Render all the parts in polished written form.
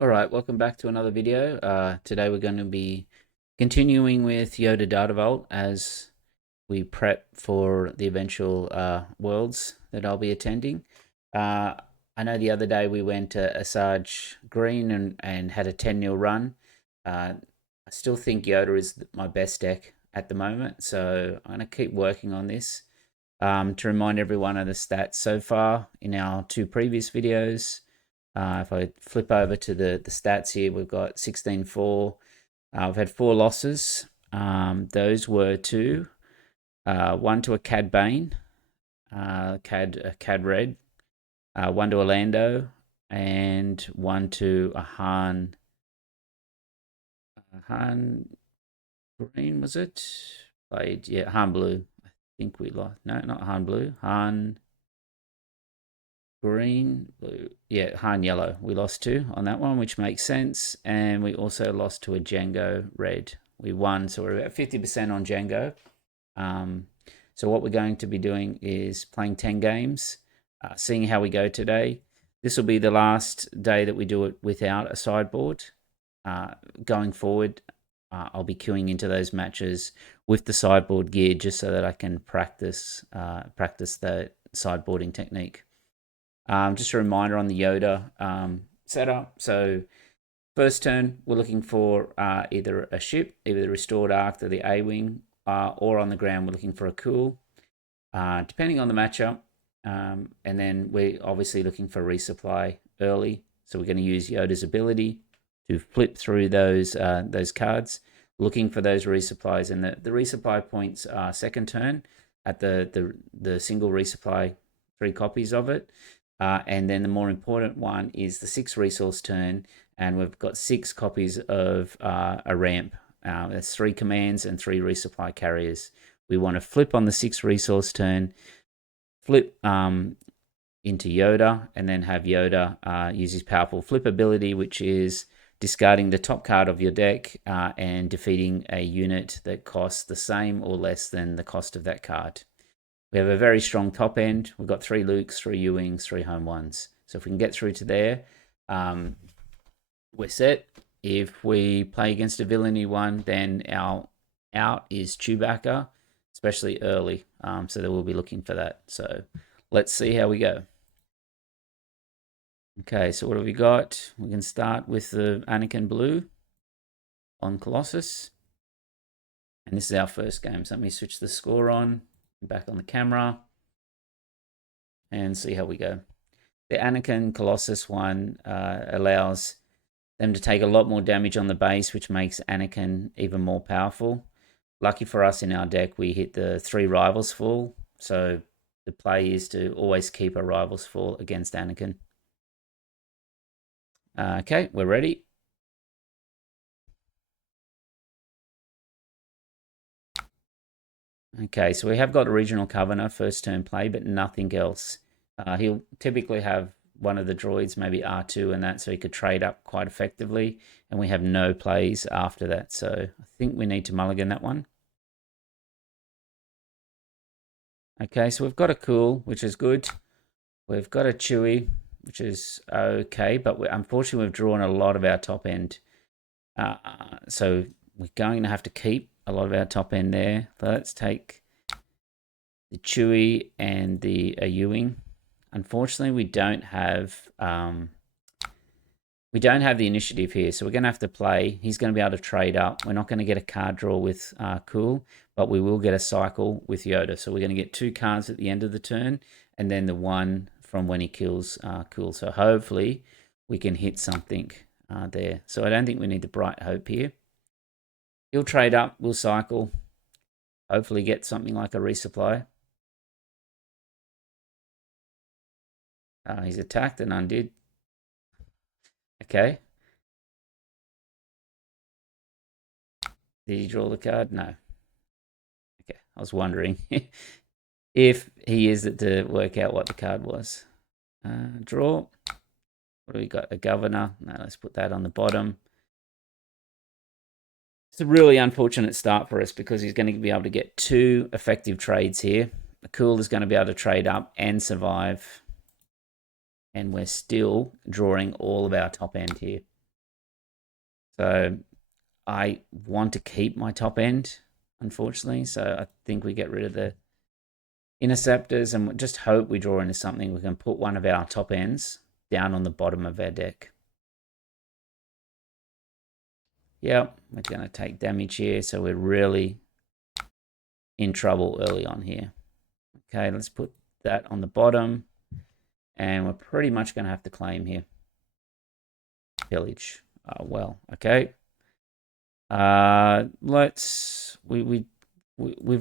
All right, welcome back to another video. Today we're going to be continuing with Yoda Data Vault as we prep for the eventual worlds that I'll be attending. Uh, I know the other day we went to Asajj Green and had a 10-0 run. I still think Yoda is my best deck at the moment, so I'm going to keep working on this. To remind everyone of the stats so far in our two previous videos. If I flip over to the stats here, we've got 16-4. We've had 4 losses. Those were one to a Cad Bane, Cad Red, one to a Lando, and one to a Han Green, was it? Played, yeah, Han Blue. I think we lost. No, not Han Blue. Han Green, blue. Yeah, Han Yellow. We lost 2 on that one, which makes sense. And we also lost to a Django Red. We won, so we're about 50% on Django. So what we're going to be doing is playing 10 games, seeing how we go today. This will be the last day that we do it without a sideboard. Going forward, I'll be queuing into those matches with the sideboard gear just so that I can practice the sideboarding technique. Just a reminder on the Yoda setup. So first turn, we're looking for either a ship, either the Restored Ark or the A-Wing, or on the ground, we're looking for a cool, depending on the matchup. And then we're obviously looking for resupply early. So we're going to use Yoda's ability to flip through those cards, looking for those resupplies. And the resupply points are second turn at the single resupply, 3 copies of it. And then the more important one is the 6 resource turn, and we've got 6 copies of a ramp. That's 3 commands and 3 resupply carriers. We want to flip on the 6 resource turn, flip into Yoda, and then have Yoda use his powerful flip ability, which is discarding the top card of your deck and defeating a unit that costs the same or less than the cost of that card. We have a very strong top end. We've got 3 Lukes, 3 Ewings, 3 home ones. So if we can get through to there, we're set. If we play against a villainy one, then our out is Chewbacca, especially early. So that we'll be looking for that. So let's see how we go. Okay, so what have we got? We can start with the Anakin Blue on Colossus. And this is our first game. So let me switch the score on, back on the camera, and see how we go. The Anakin Colossus one allows them to take a lot more damage on the base, which makes Anakin even more powerful. Lucky for us, in our deck, we hit the 3 rivals full. So the play is to always keep a rivals full against Anakin. Okay, we're ready. Okay, so we have got Original Covenant first turn play, but nothing else. He'll typically have one of the droids, maybe R2 and that, so he could trade up quite effectively. And we have no plays after that, so I think we need to mulligan that one. Okay, so we've got a cool, which is good. We've got a Chewie, which is okay, but unfortunately we've drawn a lot of our top end. So we're going to have to keep a lot of our top end there. So let's take the Chewie and the Ewing. Unfortunately, we don't have the initiative here, so we're going to have to play. He's going to be able to trade up. We're not going to get a card draw with Cool, but we will get a cycle with Yoda. So we're going to get 2 cards at the end of the turn, and then the 1 from when he kills Cool. So hopefully we can hit something there. So I don't think we need the Bright Hope here. He'll trade up, we'll cycle, hopefully get something like a resupply. He's attacked and undid. Okay. Did he draw the card? No. Okay, I was wondering if he used it to work out what the card was. Draw. What do we got? A governor. No, let's put that on the bottom. It's a really unfortunate start for us because he's going to be able to get 2 effective trades here. The Cool is going to be able to trade up and survive. And we're still drawing all of our top end here. So I want to keep my top end, unfortunately. So I think we get rid of the interceptors and just hope we draw into something. We can put one of our top ends down on the bottom of our deck. Yep, we're going to take damage here. So we're really in trouble early on here. Okay, let's put that on the bottom. And we're pretty much going to have to claim here. Pillage. Well, okay. We've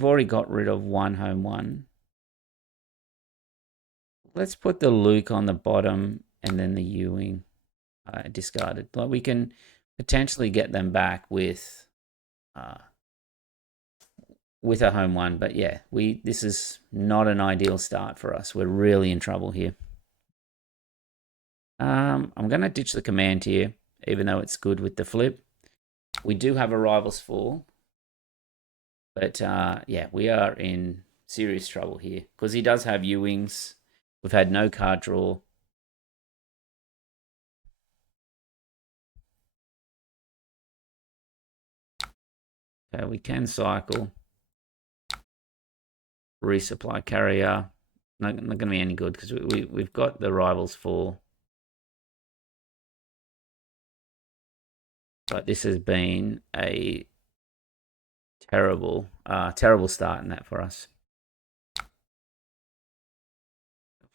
already got rid of one home one. Let's put the Luke on the bottom and then the Ewing discarded. Like we can potentially get them back with a home one, but yeah, this is not an ideal start for us. We're really in trouble here. I'm gonna ditch the command here, even though it's good with the flip. We do have a Rivals Fall, but yeah, we are in serious trouble here because he does have Ewings. We've had no card draw. Okay, we can cycle. Resupply carrier. Not going to be any good because we've got the Rivals Fall. But this has been a terrible start in that for us.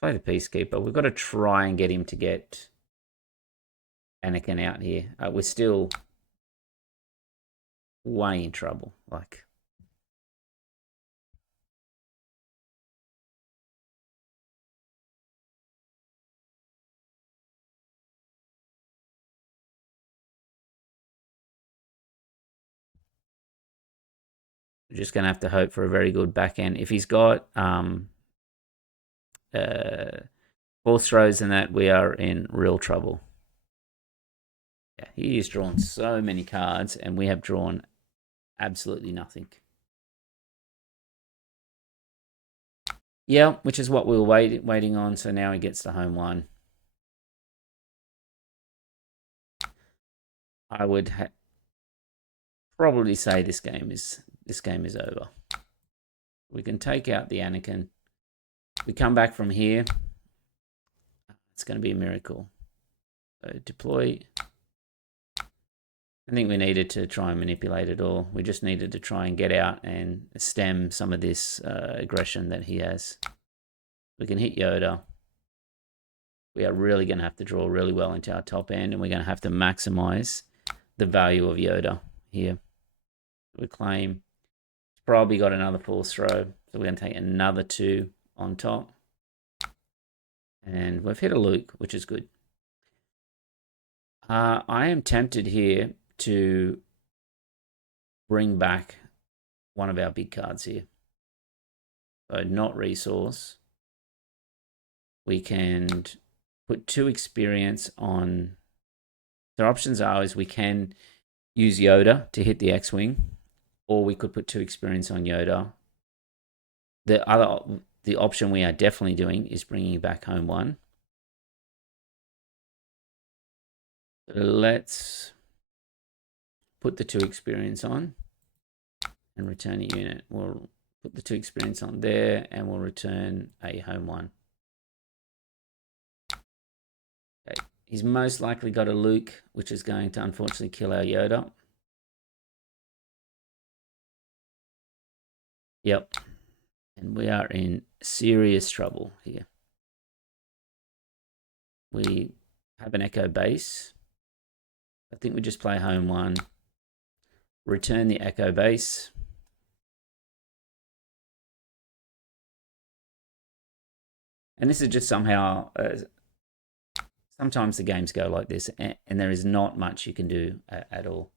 Play the Peacekeeper. We've got to try and get him to get Anakin out here. We're still way in trouble. Like, we're just going to have to hope for a very good back end. If he's got force throws and that, we are in real trouble. Yeah, he has drawn so many cards, and we have drawn absolutely nothing. Yeah, which is what we were waiting on. So now he gets the home one. I would probably say this game is over. We can take out the Anakin. We come back from here. It's going to be a miracle. So deploy. I think we needed to try and manipulate it all. We just needed to try and get out and stem some of this aggression that he has. We can hit Yoda. We are really going to have to draw really well into our top end, and we're going to have to maximize the value of Yoda here. We claim. It's probably got another force throw, so we're going to take another 2 on top. And we've hit a Luke, which is good. I am tempted here to bring back one of our big cards here. So not resource. We can put 2 experience on. The options are is we can use Yoda to hit the X-Wing, or we could put 2 experience on Yoda. The option we are definitely doing is bringing back home 1. Let's put the 2 experience on and return a unit. We'll put the 2 experience on there and we'll return a home 1. Okay. He's most likely got a Luke, which is going to unfortunately kill our Yoda. Yep. And we are in serious trouble here. We have an Echo base. I think we just play home 1. Return the Echo base. And this is just somehow... sometimes the games go like this, and there is not much you can do at all.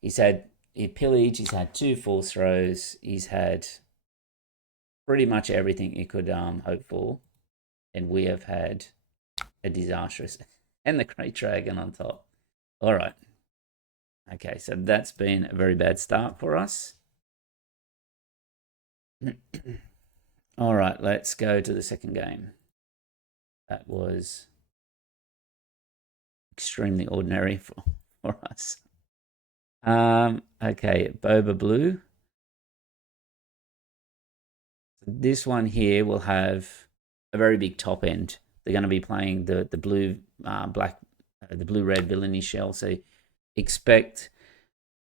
He pillaged, he's had 2 force throws, he's had pretty much everything you could hope for, and we have had a disastrous, and the Great Dragon on top. All right. Okay, so that's been a very bad start for us. All right, let's go to the second game. That was extremely ordinary for us. Okay, Boba Blue. This one here will have a very big top end. They're going to be playing the blue black, the blue red villainy shell. So expect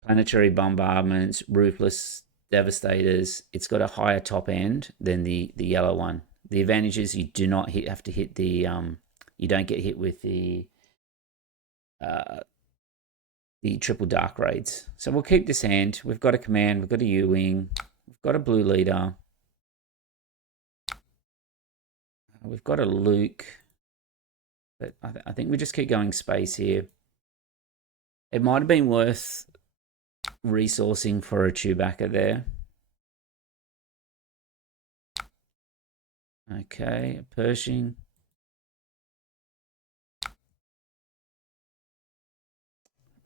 planetary bombardments, ruthless devastators. It's got a higher top end than the yellow one. The advantage is you do not have to hit the you don't get hit with the triple dark raids. So we'll keep this hand. We've got a command, we've got a U-wing, we've got a blue leader, we've got a Luke, but I think we just keep going space here. It might have been worth resourcing for a Chewbacca there. Okay, Pershing.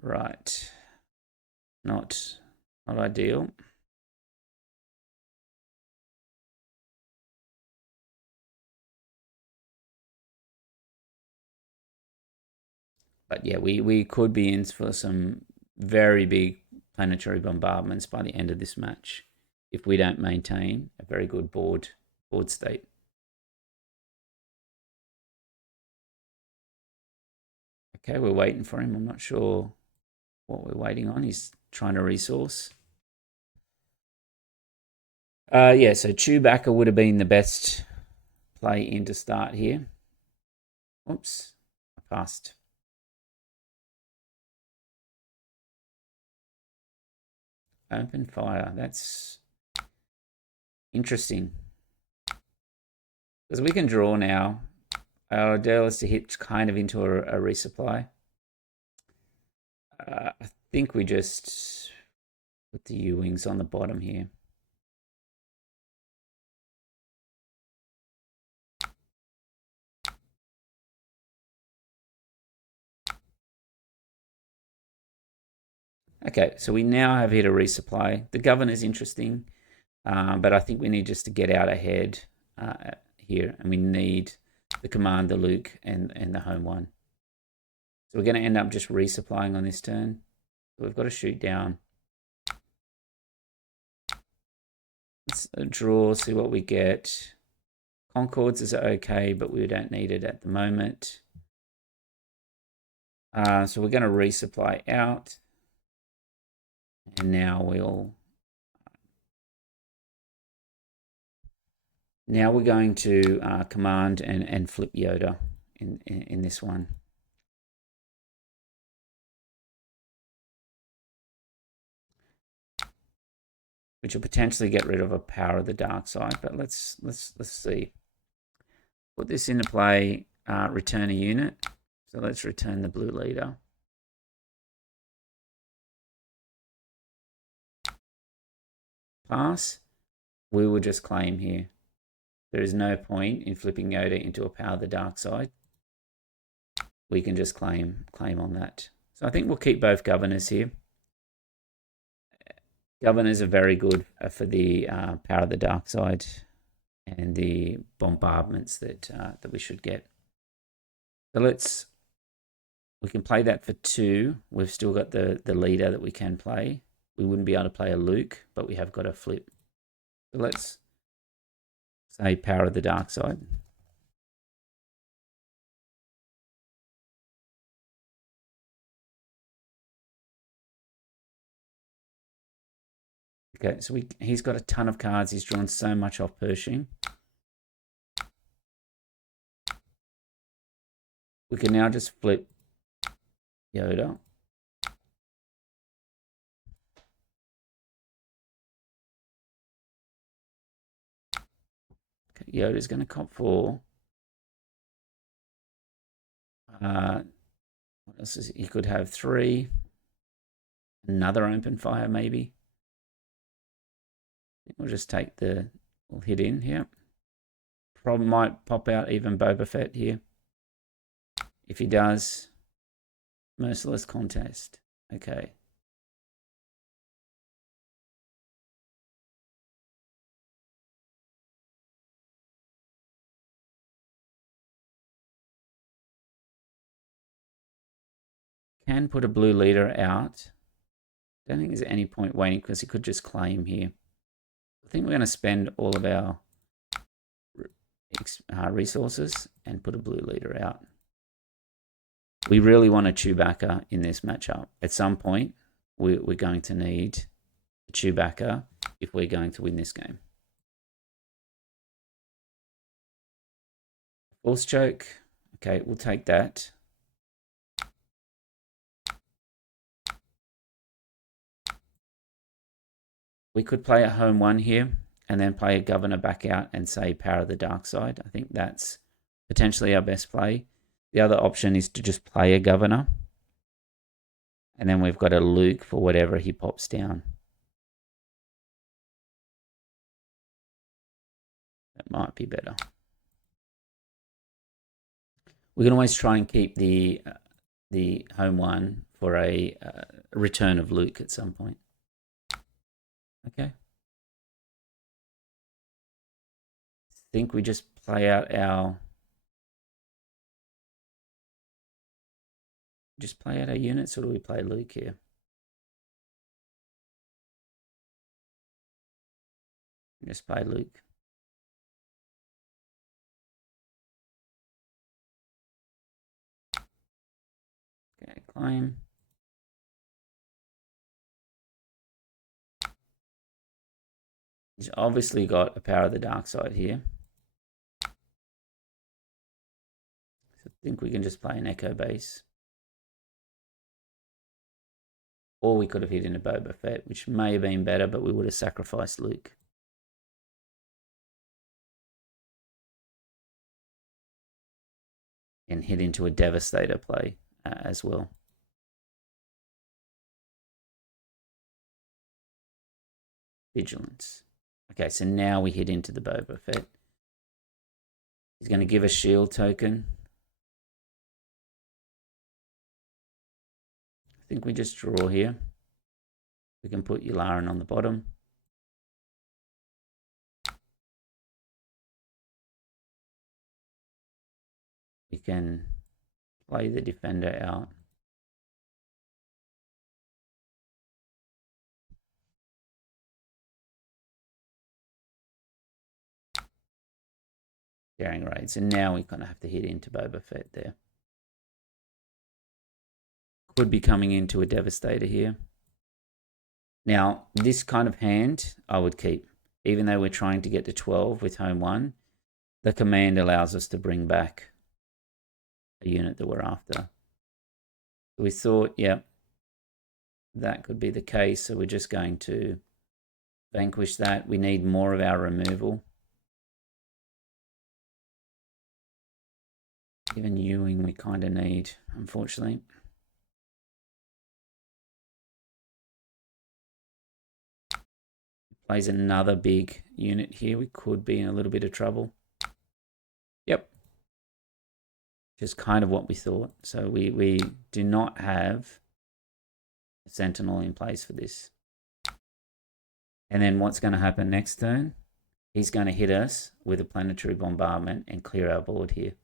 Right. Not ideal. But yeah, we could be in for some very big planetary bombardments by the end of this match if we don't maintain a very good board state. Okay, we're waiting for him. I'm not sure what we're waiting on. He's trying to resource. Yeah, so Chewbacca would have been the best play in to start here. Oops, I passed. Open fire. That's interesting. Because we can draw now. Our ideal is to hit kind of into a resupply. I think we just put the U-wings on the bottom here. Okay, so we now have hit a resupply. The governor's interesting, but I think we need just to get out ahead here, and we need the command, the Luke, and the home one. So we're going to end up just resupplying on this turn. We've got to shoot down. Let's draw, see what we get. Concords is okay, but we don't need it at the moment. So we're going to resupply out. And now we're going to command and flip Yoda in this one. Which will potentially get rid of a power of the dark side, but let's see. Put this into play, return a unit. So let's return the blue leader. Pass. We will just claim here. There is no point in flipping Yoda into a power of the dark side. We can just claim on that. So I think we'll keep both governors here. Governors are very good for the power of the dark side and the bombardments that we should get. So we can play that for 2. We've still got the leader that we can play. We wouldn't be able to play a Luke, but we have got a flip. So let's say power of the dark side. Okay, so he's got a ton of cards. He's drawn so much off Pershing. We can now just flip Yoda. Okay, Yoda's going to cop 4. What else is he could have 3. Another open fire maybe. We'll just take we'll hit in here. Probably might pop out even Boba Fett here. If he does, merciless contest. Okay. Can put a blue leader out. Don't think there's any point waiting because he could just claim here. I think we're going to spend all of our resources and put a blue leader out. We really want a Chewbacca in this matchup. At some point, we're going to need a Chewbacca if we're going to win this game. Force choke. Okay, we'll take that. We could play at home 1 here and then play a governor back out and say Power of the Dark Side. I think that's potentially our best play. The other option is to just play a governor. And then we've got a Luke for whatever he pops down. That might be better. We can always try and keep the home 1 for a return of Luke at some point. Okay. I think we just play out our units, or do we play Luke here? Just play Luke. Okay, claim. He's obviously got a Power of the Dark Side here. So I think we can just play an Echo base. Or we could have hit into Boba Fett, which may have been better, but we would have sacrificed Luke. And hit into a Devastator play as well. Vigilance. Okay, so now we hit into the Boba Fett. He's going to give a shield token. I think we just draw here. We can put Yularen on the bottom. We can play the defender out. Daring raids, and now we kind of have to hit into Boba Fett there. Could be coming into a Devastator here. Now, this kind of hand I would keep. Even though we're trying to get to 12 with home 1, the command allows us to bring back a unit that we're after. We thought, yeah, that could be the case. So we're just going to vanquish that. We need more of our removal. Even Ewing we kind of need, unfortunately. Plays another big unit here. We could be in a little bit of trouble. Yep. Just kind of what we thought. So we do not have a Sentinel in place for this. And then what's going to happen next turn? He's going to hit us with a planetary bombardment and clear our board here.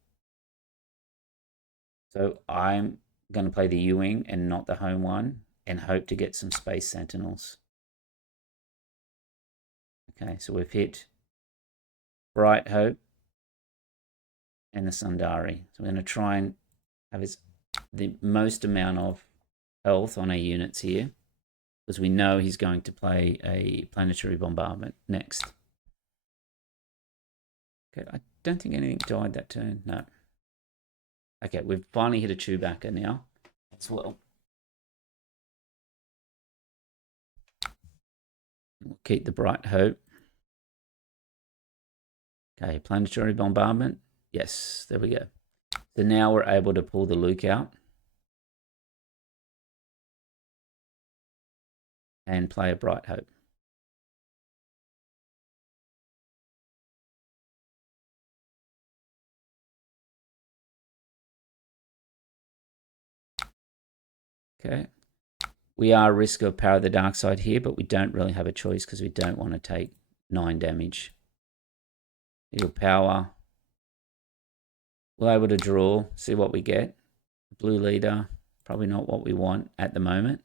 So I'm going to play the Ewing and not the home 1 and hope to get some Space Sentinels. Okay, so we've hit Bright Hope and the Sundari. So we're going to try and have the most amount of health on our units here, because we know he's going to play a planetary bombardment next. Okay, I don't think anything died that turn. No. Okay, we've finally hit a Chewbacca now as well. We'll keep the Bright Hope. Okay, planetary bombardment. Yes, there we go. So now we're able to pull the Luke out and play a Bright Hope. Okay. We are at risk of Power of the Dark Side here, but we don't really have a choice because we don't want to take 9 damage. He'll power. We're able to draw, see what we get. Blue leader, Probably not what we want at the moment.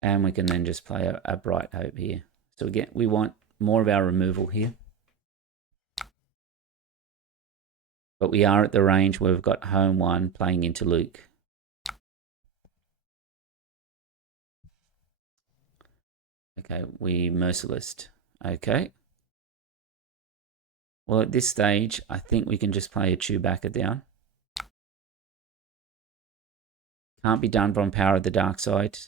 And we can then just play a Bright Hope here. So again, we want more of our removal here. But we are at the range where we've got home 1 playing into Luke. Okay, we Merciless. Okay. Well, at this stage, I think we can just play a Chewbacca down. Can't be done from Power of the Dark Side.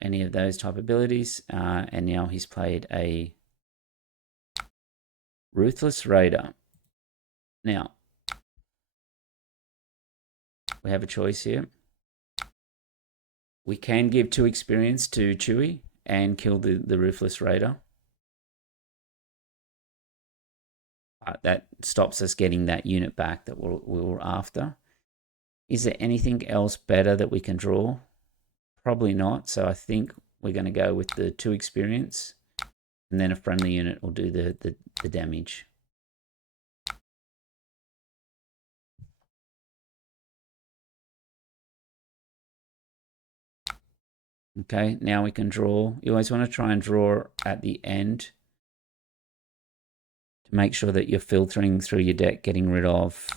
Any of those type abilities. And now he's played a Ruthless Raider. Now, we have a choice here. We can give 2 experience to Chewie and kill the Ruthless Raider. That stops us getting that unit back that we were after. Is there anything else better that we can draw? Probably not. So I think we're going to go with the 2 experience, and then a friendly unit will do the damage. Okay, now we can draw. You always want to try and draw at the end to make sure that you're filtering through your deck, getting rid of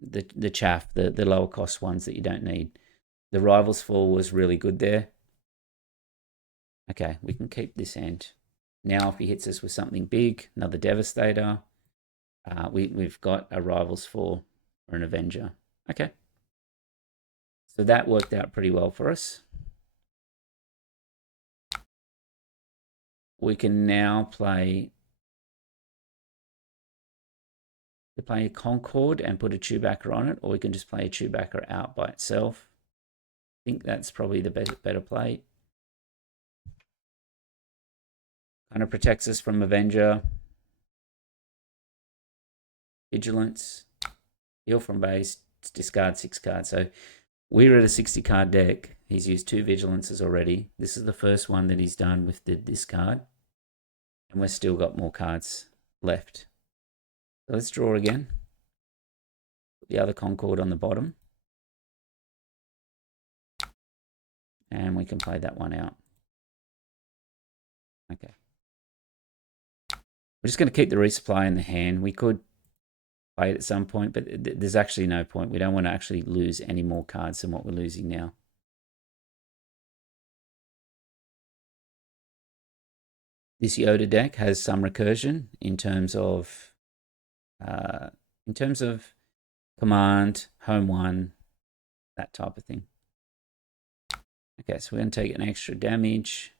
the chaff, the lower cost ones that you don't need. The Rivals Fall was really good there. Okay, we can keep this end. Now if he hits us with something big, another Devastator, we've got a Rivals Fall or an Avenger. Okay. So that worked out pretty well for us. We can now play a Concord and put a Chewbacca on it, or we can just play a Chewbacca out by itself. I think that's probably the better play. Kind of protects us from Avenger, Vigilance, heal from base, discard 6 cards. So we're at a 60 card deck. He's used 2 Vigilances already. This is the first one that he's done with the discard. And we've still got more cards left. So let's draw again. Put the other Concord on the bottom. And we can play that one out. Okay. We're just going to keep the resupply in the hand. We could play it at some point, but there's actually no point. We don't want to actually lose any more cards than what we're losing now. This Yoda deck has some recursion in terms of command, home 1, that type of thing. Okay, so we're going to take an extra damage.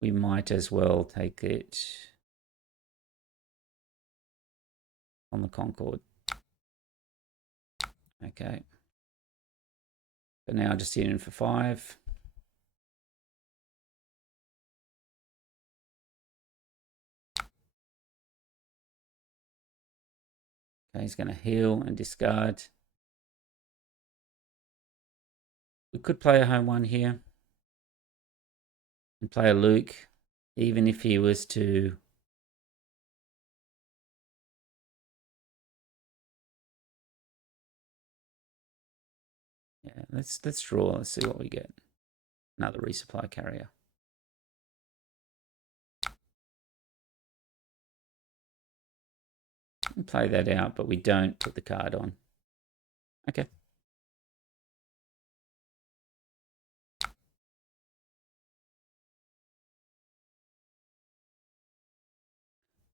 We might as well take it on the Concord. Okay. So now just hit in for 5. Okay, he's going to heal and discard. We could play a home 1 here and play a Luke, even if he was to let's draw. Let's see what we get. Another resupply carrier. We play that out, but we don't put the card on. Okay.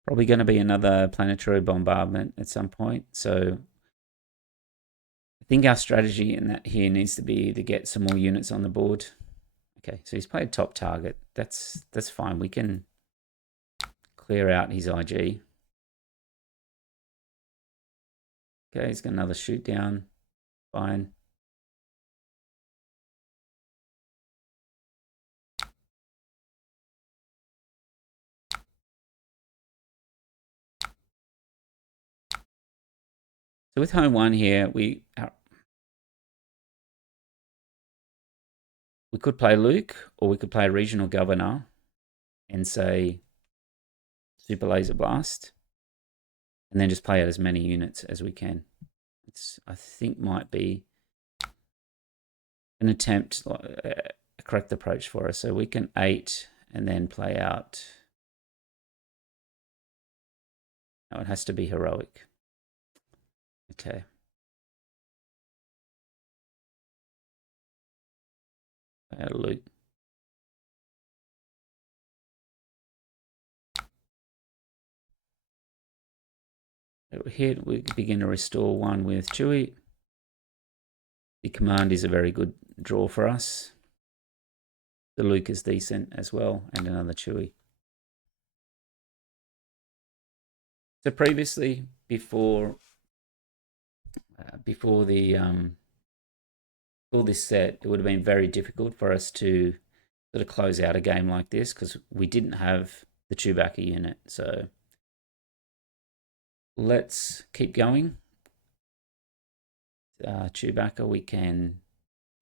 Probably going to be another planetary bombardment at some point. So I think our strategy in that here needs to be to get some more units on the board. Okay, so he's played top target. That's fine. We can clear out his IG. Okay, he's got another shoot down. Fine. So with home 1 here, we could play Luke, or we could play Regional Governor and say Super Laser Blast, and then just play out as many units as we can. which I think might be an attempt, a correct approach for us. So we can 8 and then play out. No, it has to be heroic. Okay. Play out a loot. We hit, we begin to restore 1 with Chewy. The command is a very good draw for us. The Luke is decent as well, and another Chewy. So previously, before this set, it would have been very difficult for us to sort of close out a game like this because we didn't have the Chewbacca unit. So let's keep going. Chewbacca, we can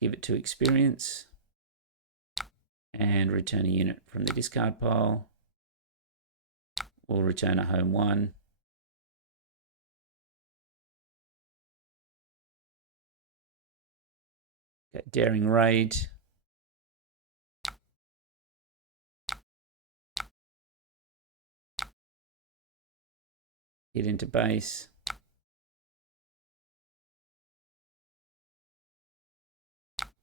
give it to experience and return a unit from the discard pile. We'll return a home 1. Okay, Daring Raid. Hit into base.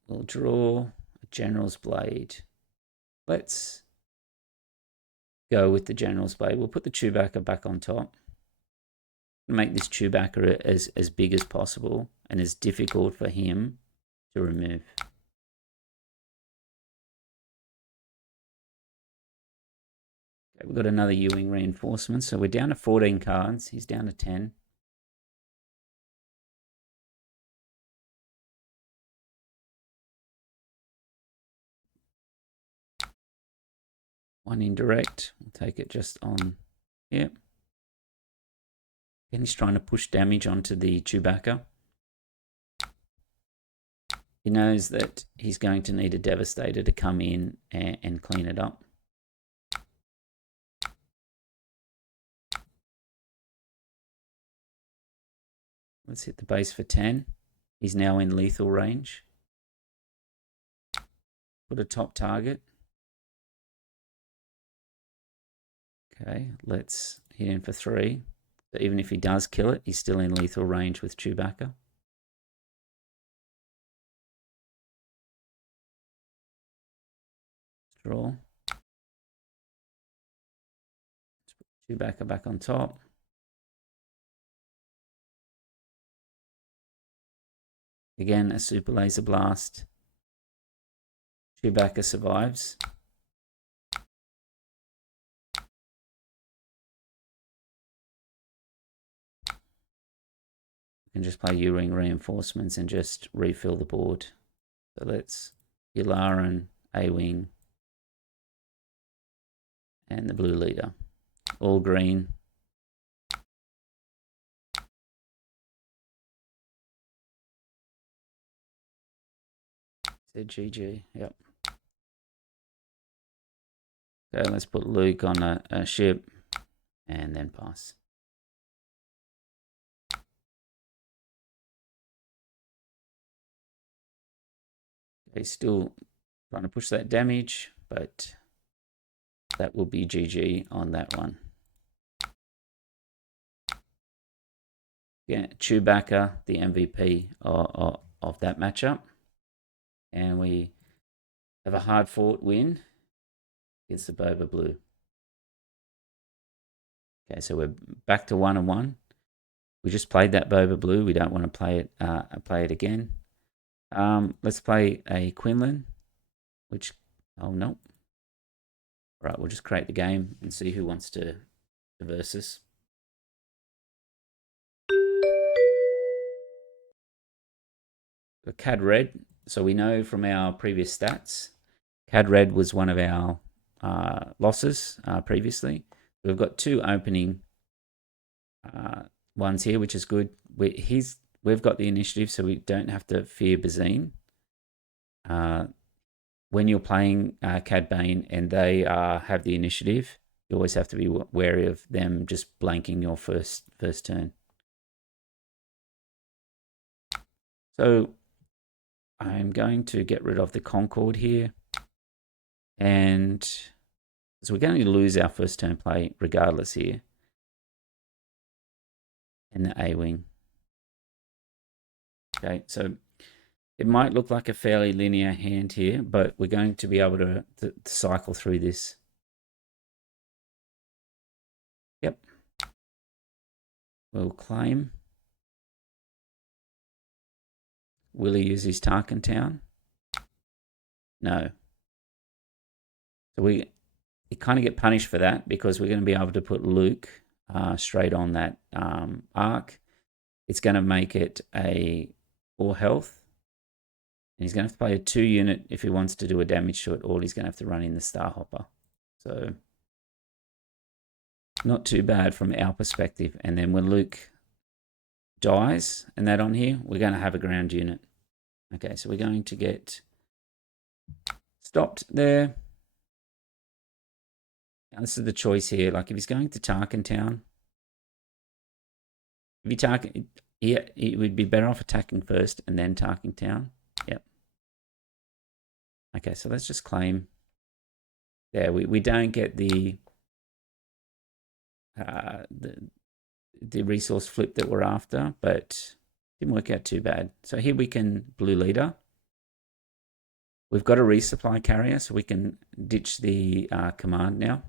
We'll draw a General's Blade. Let's go with the General's Blade. We'll put the Chewbacca back on top. Make this Chewbacca as big as possible and as difficult for him to remove. Okay, we've got another Ewing reinforcement, so we're down to 14 cards. He's down to 10. One indirect. We'll take it just on here. And he's trying to push damage onto the Chewbacca. He knows that he's going to need a Devastator to come in and clean it up. Let's hit the base for 10. He's now in lethal range. Put a top target. Okay, let's hit in for 3. So even if he does kill it, he's still in lethal range with Chewbacca. Draw. Let's put Chewbacca back on top. Again, a super laser blast. Chewbacca survives. We can just play U-Ring reinforcements and just refill the board. So let's Yularen, A-Wing, and the blue leader. All green. Said GG, yep. Okay, let's put Luke on a ship and then pass. Okay, still trying to push that damage, but that will be GG on that one. Yeah, Chewbacca, the MVP of that matchup. And we have a hard-fought win against the Boba Blue. Okay, so we're back to 1-1. We just played that Boba Blue. We don't want to play it again. Let's play a Quinlan, which, oh no. All right, we'll just create the game and see who wants to versus. Cad Red. So we know from our previous stats, Cad Red was one of our losses previously. We've got 2 opening ones here, which is good. We've got the initiative, so we don't have to fear Bazine. When you're playing Cad Bane and they have the initiative, you always have to be wary of them just blanking your first turn. So I'm going to get rid of the Concord here. And so we're going to lose our first turn play regardless here. And the A-wing. Okay, so it might look like a fairly linear hand here, but we're going to be able to cycle through this. Yep. We'll claim. Will he use his Tarkin Town? No. So you kind of get punished for that because we're going to be able to put Luke straight on that arc. It's going to make it a 4 health. And he's going to have to play a 2 unit if he wants to do a damage to it, or he's going to have to run in the Starhopper. So not too bad from our perspective. And then when Luke dies and that on here, we're going to have a ground unit. Okay, so we're going to get stopped there. Now, this is the choice here. Like if he's going to Tarkin Town, if he Tarkin, he would be better off attacking first and then Tarkin Town. Yep. Okay, so let's just claim. Yeah, we don't get the resource flip that we're after, but didn't work out too bad. So here we can blue leader. We've got a resupply carrier, so we can ditch the command now.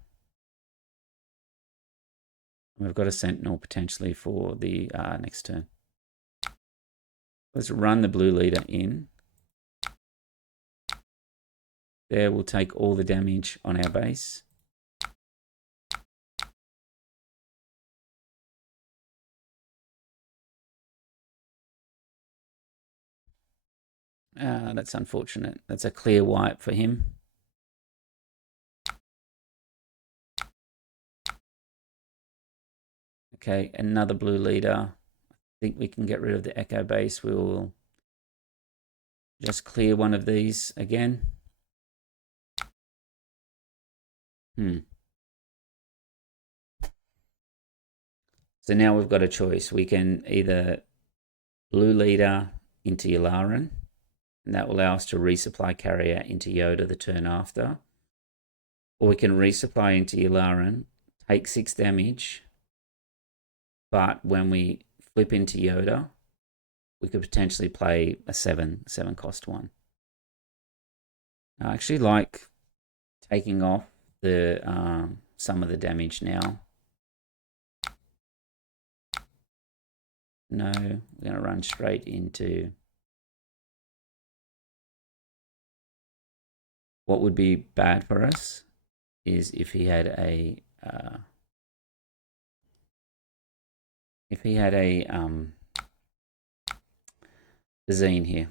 We've got a sentinel potentially for the next turn. Let's run the blue leader in. There, we'll take all the damage on our base. That's unfortunate. That's a clear wipe for him. Okay, another blue leader. I think we can get rid of the echo base. We'll just clear one of these again. So now we've got a choice. We can either blue leader into Yularen, and that will allow us to resupply carrier into Yoda the turn after. Or we can resupply into Yularen, take 6 damage, but when we flip into Yoda, we could potentially play a 7 cost one. I actually like taking off the some of the damage now. No, we're going to run straight into what would be bad for us is if he had a Zine here.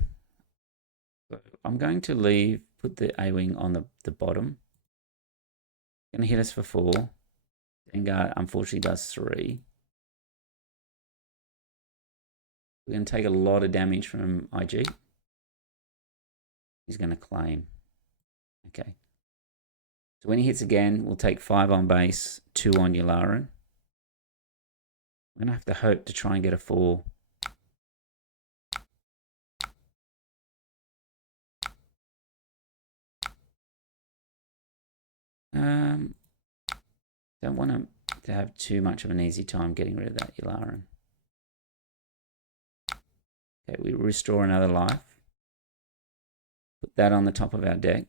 So I'm going to put the A-wing on the bottom. Going to hit us for 4. Vanguard unfortunately does 3. We're going to take a lot of damage from IG. He's going to claim. Okay. So when he hits again, we'll take 5 on base, 2 on Yularen. We're going to have to hope to try and get a 4. Don't want to have too much of an easy time getting rid of that Yularen. Okay, we restore another life. Put that on the top of our deck.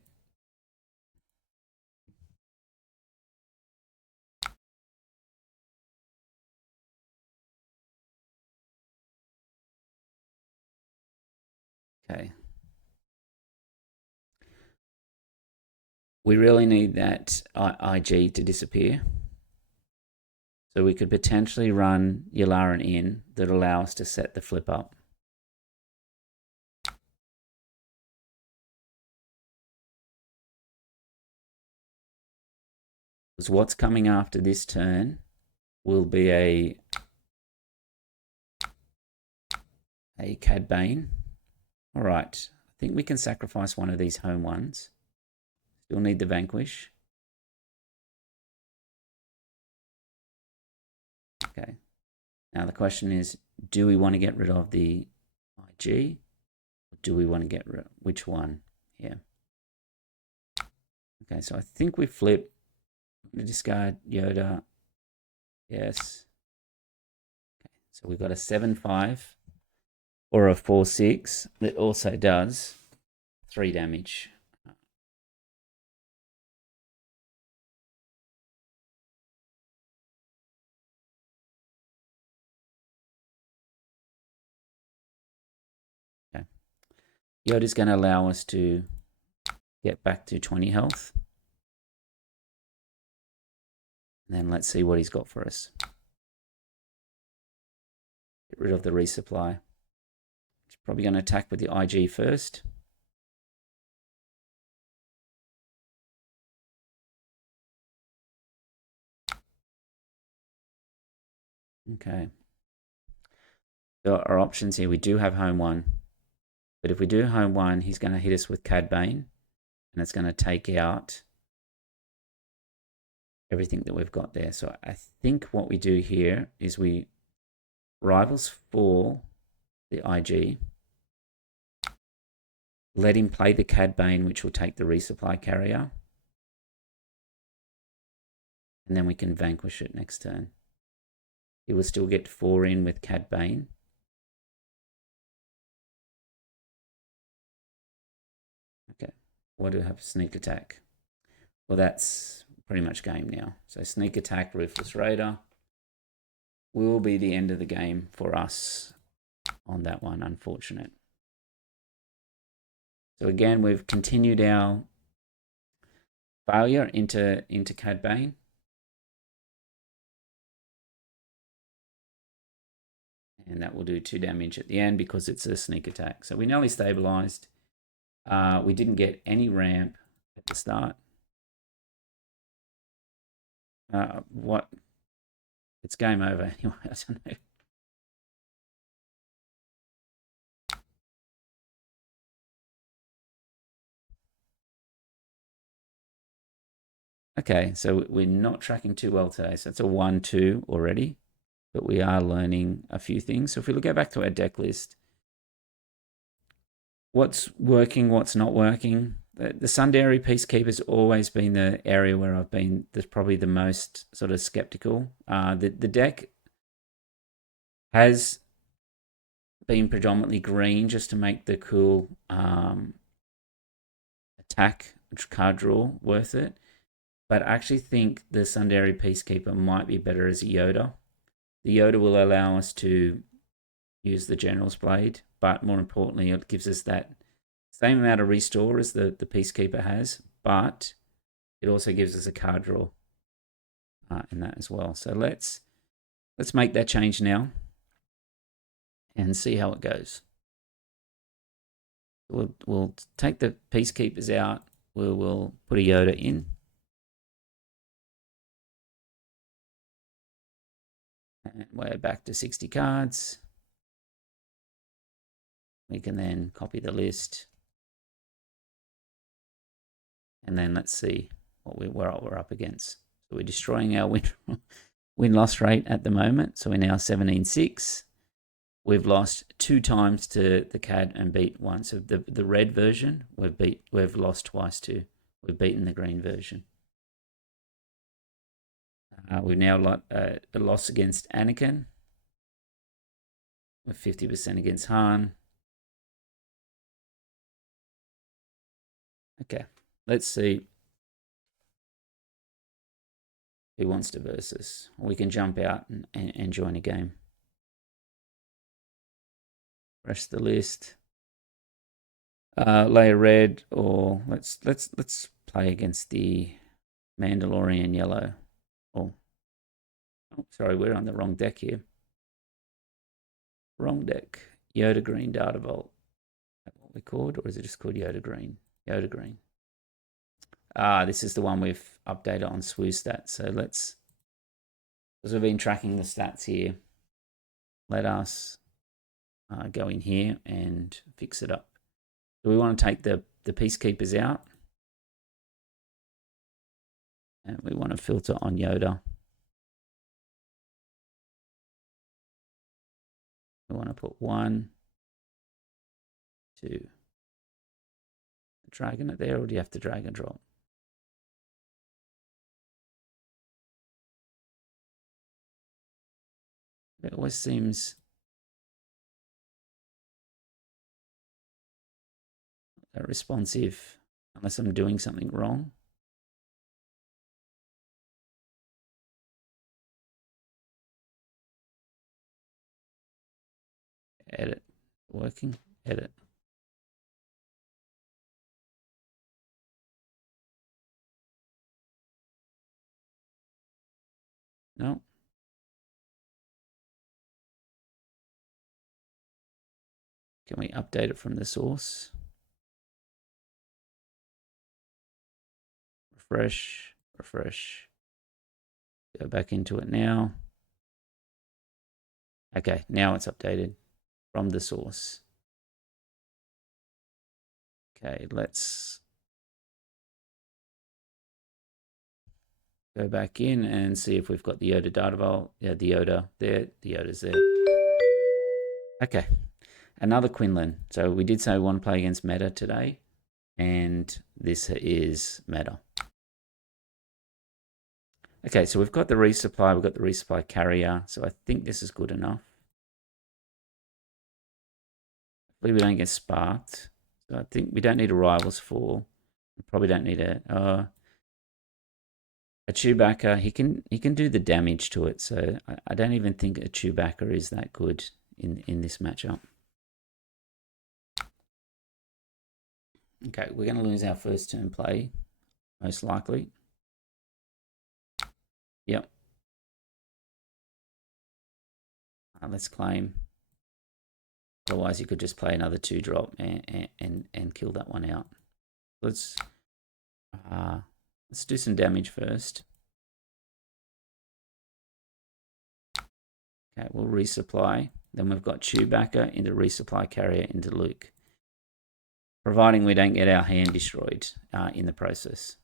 Okay. We really need that IG to disappear. So we could potentially run Yularen in that allow us to set the flip up. Because what's coming after this turn will be a Cad Bane. All right, I think we can sacrifice one of these home ones. Still need the Vanquish. Okay. Now the question is, do we want to get rid of the IG do we want to get rid of? Which one here? Okay, so I think we flip. I'm going to discard Yoda. Yes. Okay, so we've got a 7/5 or a 4/6 that also does 3 damage. Okay. Yoda's going to allow us to get back to 20 health. And then let's see what he's got for us. Get rid of the resupply. He's probably going to attack with the IG first. Okay. So our options here, we do have home 1. But if we do home 1, he's going to hit us with Cad Bane. And it's going to take out everything that we've got there. So I think what we do here is we rivals for the IG. Let him play the Cad Bane, which will take the resupply carrier. And then we can vanquish it next turn. He will still get 4 in with Cad Bane. Okay, what do we have? Sneak attack. Well, that's pretty much game now. So sneak attack, Ruthless Raider will be the end of the game for us on that one, unfortunate. So again, we've continued our failure into Cad Bane. And that will do 2 damage at the end because it's a sneak attack. So we nearly stabilized. We didn't get any ramp at the start. What? It's game over anyway. I don't know. Okay, so we're not tracking too well today. So it's a 1-2 already, but we are learning a few things. So if we go back to our deck list, what's working, what's not working? The Sundari Peacekeeper's always been the area where I've been probably the most sort of skeptical. The deck has been predominantly green just to make the cool attack card draw worth it. But I actually think the Sundari Peacekeeper might be better as a Yoda. The Yoda will allow us to use the General's Blade, but more importantly, it gives us that same amount of restore as the Peacekeeper has, but it also gives us a card draw in that as well. So let's make that change now and see how it goes. We'll take the Peacekeepers out. We'll put a Yoda in. And we're back to 60 cards. We can then copy the list. And then let's see what we're up against. So we're destroying our win-loss rate at the moment. So we're now 17-6. We've lost 2 times to the CAD and beat 1. So the red version we've lost twice to. We've beaten the green version. We've now a loss against Anakin. With 50% against Han. Okay, let's see who wants to versus. We can jump out and join a game. Rest the list. Layer red, or let's play against the Mandalorian yellow. Oh, sorry, we're on the wrong deck here. Wrong deck. Yoda Green Data Vault. Is that what we called, or is it just called Yoda Green? Yoda Green. This is the one we've updated on SWU stats. So let's, because we've been tracking the stats here, let us go in here and fix it up. So we want to take the Peacekeepers out. And we want to filter on Yoda. We want to put 1, 2. Dragging it there, or do you have to drag and drop? It always seems responsive unless I'm doing something wrong. Edit. Working. Edit. No. Can we update it from the source? Refresh. Refresh. Go back into it now. Okay, now it's updated from the source. Okay, let's go back in and see if we've got the Yoda Data Vault. Yeah, the Yoda there. The Yoda's there. Okay, another Quinlan. So we did say we want to play against meta today, and this is meta. Okay, so we've got the resupply. We've got the resupply carrier. So I think this is good enough. Hopefully we don't get sparked. So I think we don't need a Rivals Fall. We probably don't need a Chewbacca. He can do the damage to it. So I don't even think a Chewbacca is that good in this matchup. Okay, we're going to lose our first turn play, most likely. Yep. Let's claim. Otherwise, you could just play another 2-drop and kill that one out. Let's do some damage first. Okay, we'll resupply. Then we've got Chewbacca into resupply carrier into Luke. Providing we don't get our hand destroyed in the process.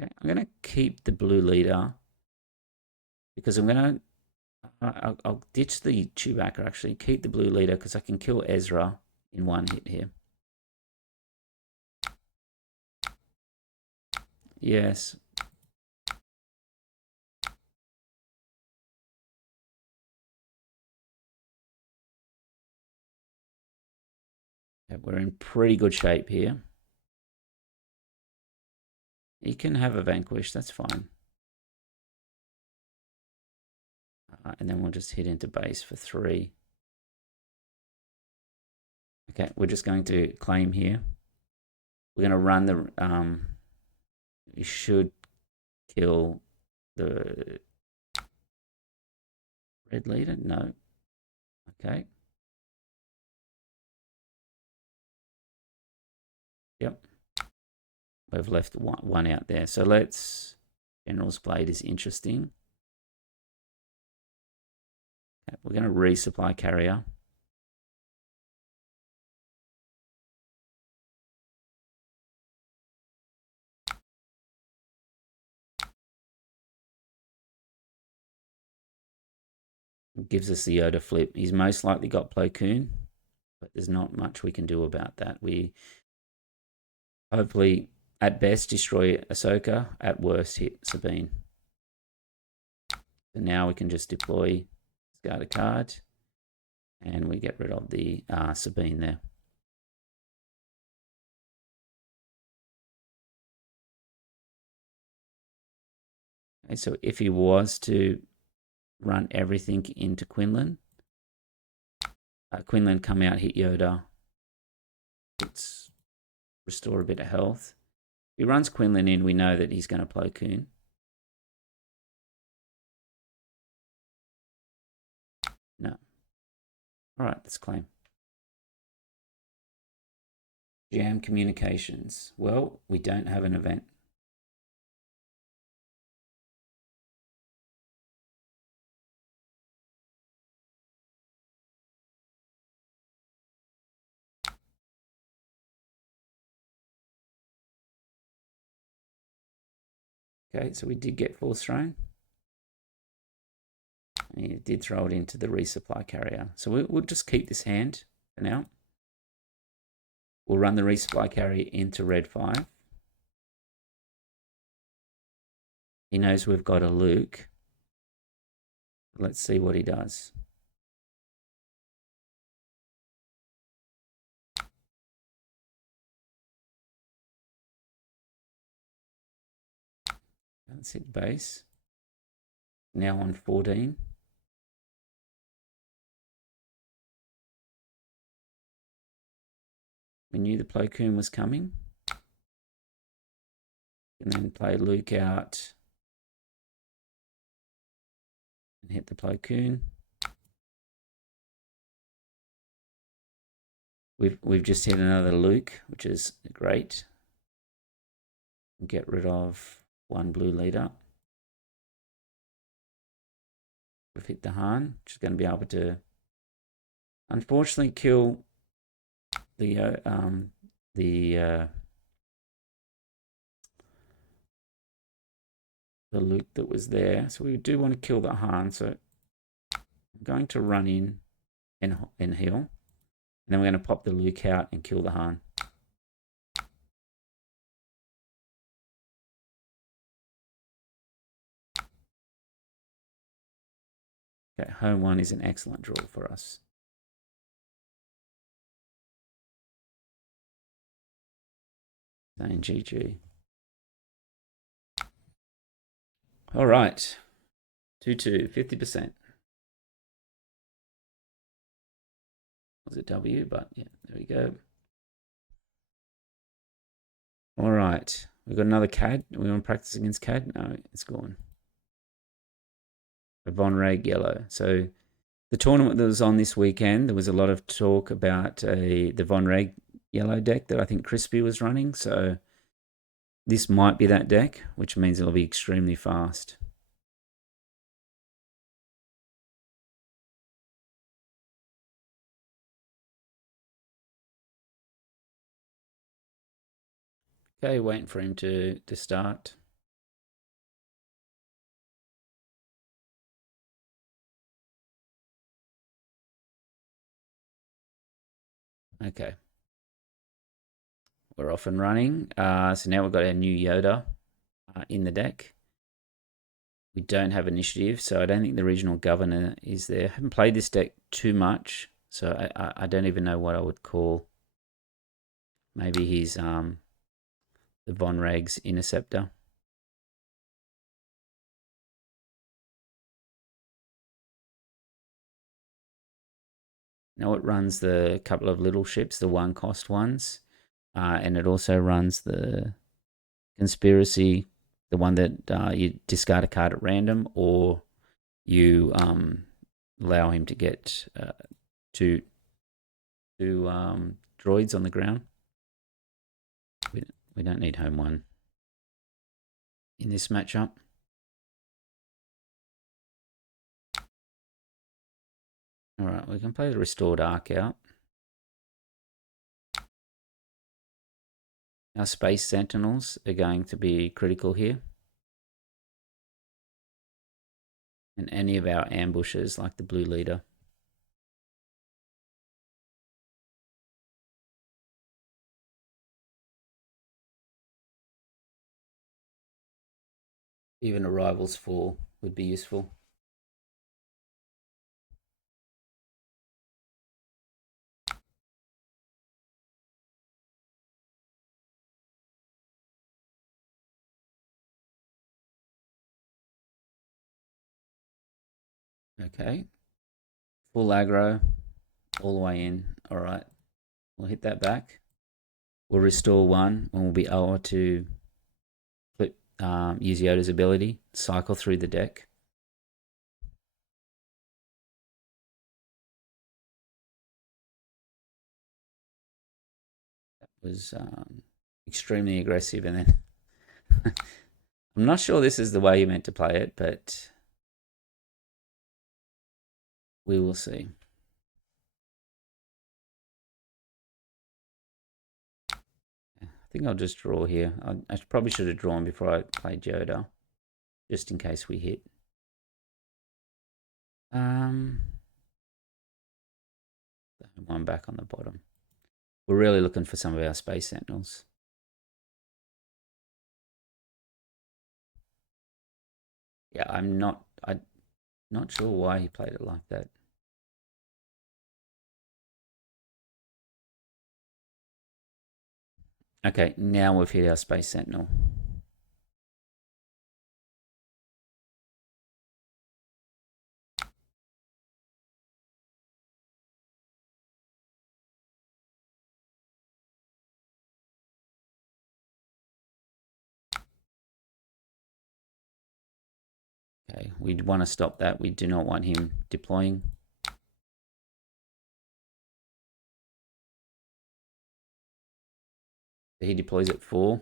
Okay, I'm going to keep the blue leader because I'm going to I'll ditch the Chewbacca actually. Keep the blue leader because I can kill Ezra in one hit here. Yes. Okay, we're in pretty good shape here. He can have a vanquish, that's fine. And then we'll just hit into base for 3. Okay, we're just going to claim here. We're going to run the... we should kill the red leader? No. Okay. Yep. We've left one out there. So let's... General's Blade is interesting. Okay, we're going to resupply carrier. It gives us the Yoda flip. He's most likely got Plo Koon, but there's not much we can do about that. We hopefully, at best, destroy Ahsoka. At worst, hit Sabine. So now we can just deploy, discard a card, and we get rid of the Sabine there. Okay, so if he was to run everything into Quinlan, Quinlan come out, hit Yoda. Let's restore a bit of health. If he runs Quinlan in, we know that he's going to Plo Koon. No. All right, let's claim. Jam communications. Well, we don't have an event. Okay, so we did get Force Thrown. And he did throw it into the resupply carrier. So we'll just keep this hand for now. We'll run the resupply carrier into red 5. He knows we've got a Luke. Let's see what he does. Let's hit base. Now on 14. We knew the Plo Koon was coming. And then play Luke out and hit the Plo Koon. We've just hit another Luke, which is great. Get rid of one blue leader. We've hit the Han, which is going to be able to unfortunately kill the Luke that was there. So we do want to kill the Han. So I'm going to run in and heal. And then we're going to pop the Luke out and kill the Han. Okay, home 1 is an excellent draw for us. Saying GG. All right. 2-2, 50%. Was it W? But yeah, there we go. All right. We've got another CAD. We want to practice against CAD? No, it's gone. A Von Reg yellow. So the tournament that was on this weekend, there was a lot of talk about the Von Reg yellow deck that I think Crispy was running. So this might be that deck, which means it'll be extremely fast. Okay, waiting for him to start. Okay. We're off and running. So now we've got our new Yoda in the deck. We don't have initiative, so I don't think the regional governor is there. I haven't played this deck too much, so I don't even know what I would call. Maybe he's the Von Reg's interceptor. Now it runs the couple of little ships, the 1-cost ones, and it also runs the conspiracy, the one that you discard a card at random, or you allow him to get two droids on the ground. We don't need home 1 in this matchup. All right, we can play the Restored Arc out. Our Space Sentinels are going to be critical here. And any of our ambushes, like the blue leader. Even Arrivals 4 would be useful. Okay. Full aggro, all the way in. All right. We'll hit that back. We'll restore 1, and we'll be able to flip, use Yoda's ability, cycle through the deck. That was extremely aggressive, and then I'm not sure this is the way you meant to play it, but we will see. I think I'll just draw here. I probably should have drawn before I played Yoda, just in case we hit. One back on the bottom. We're really looking for some of our Space Sentinels. Yeah, I'm not sure why he played it like that. Okay, now we've hit our Space Sentinel. Okay, we want to stop that. We do not want him deploying. He deploys at 4.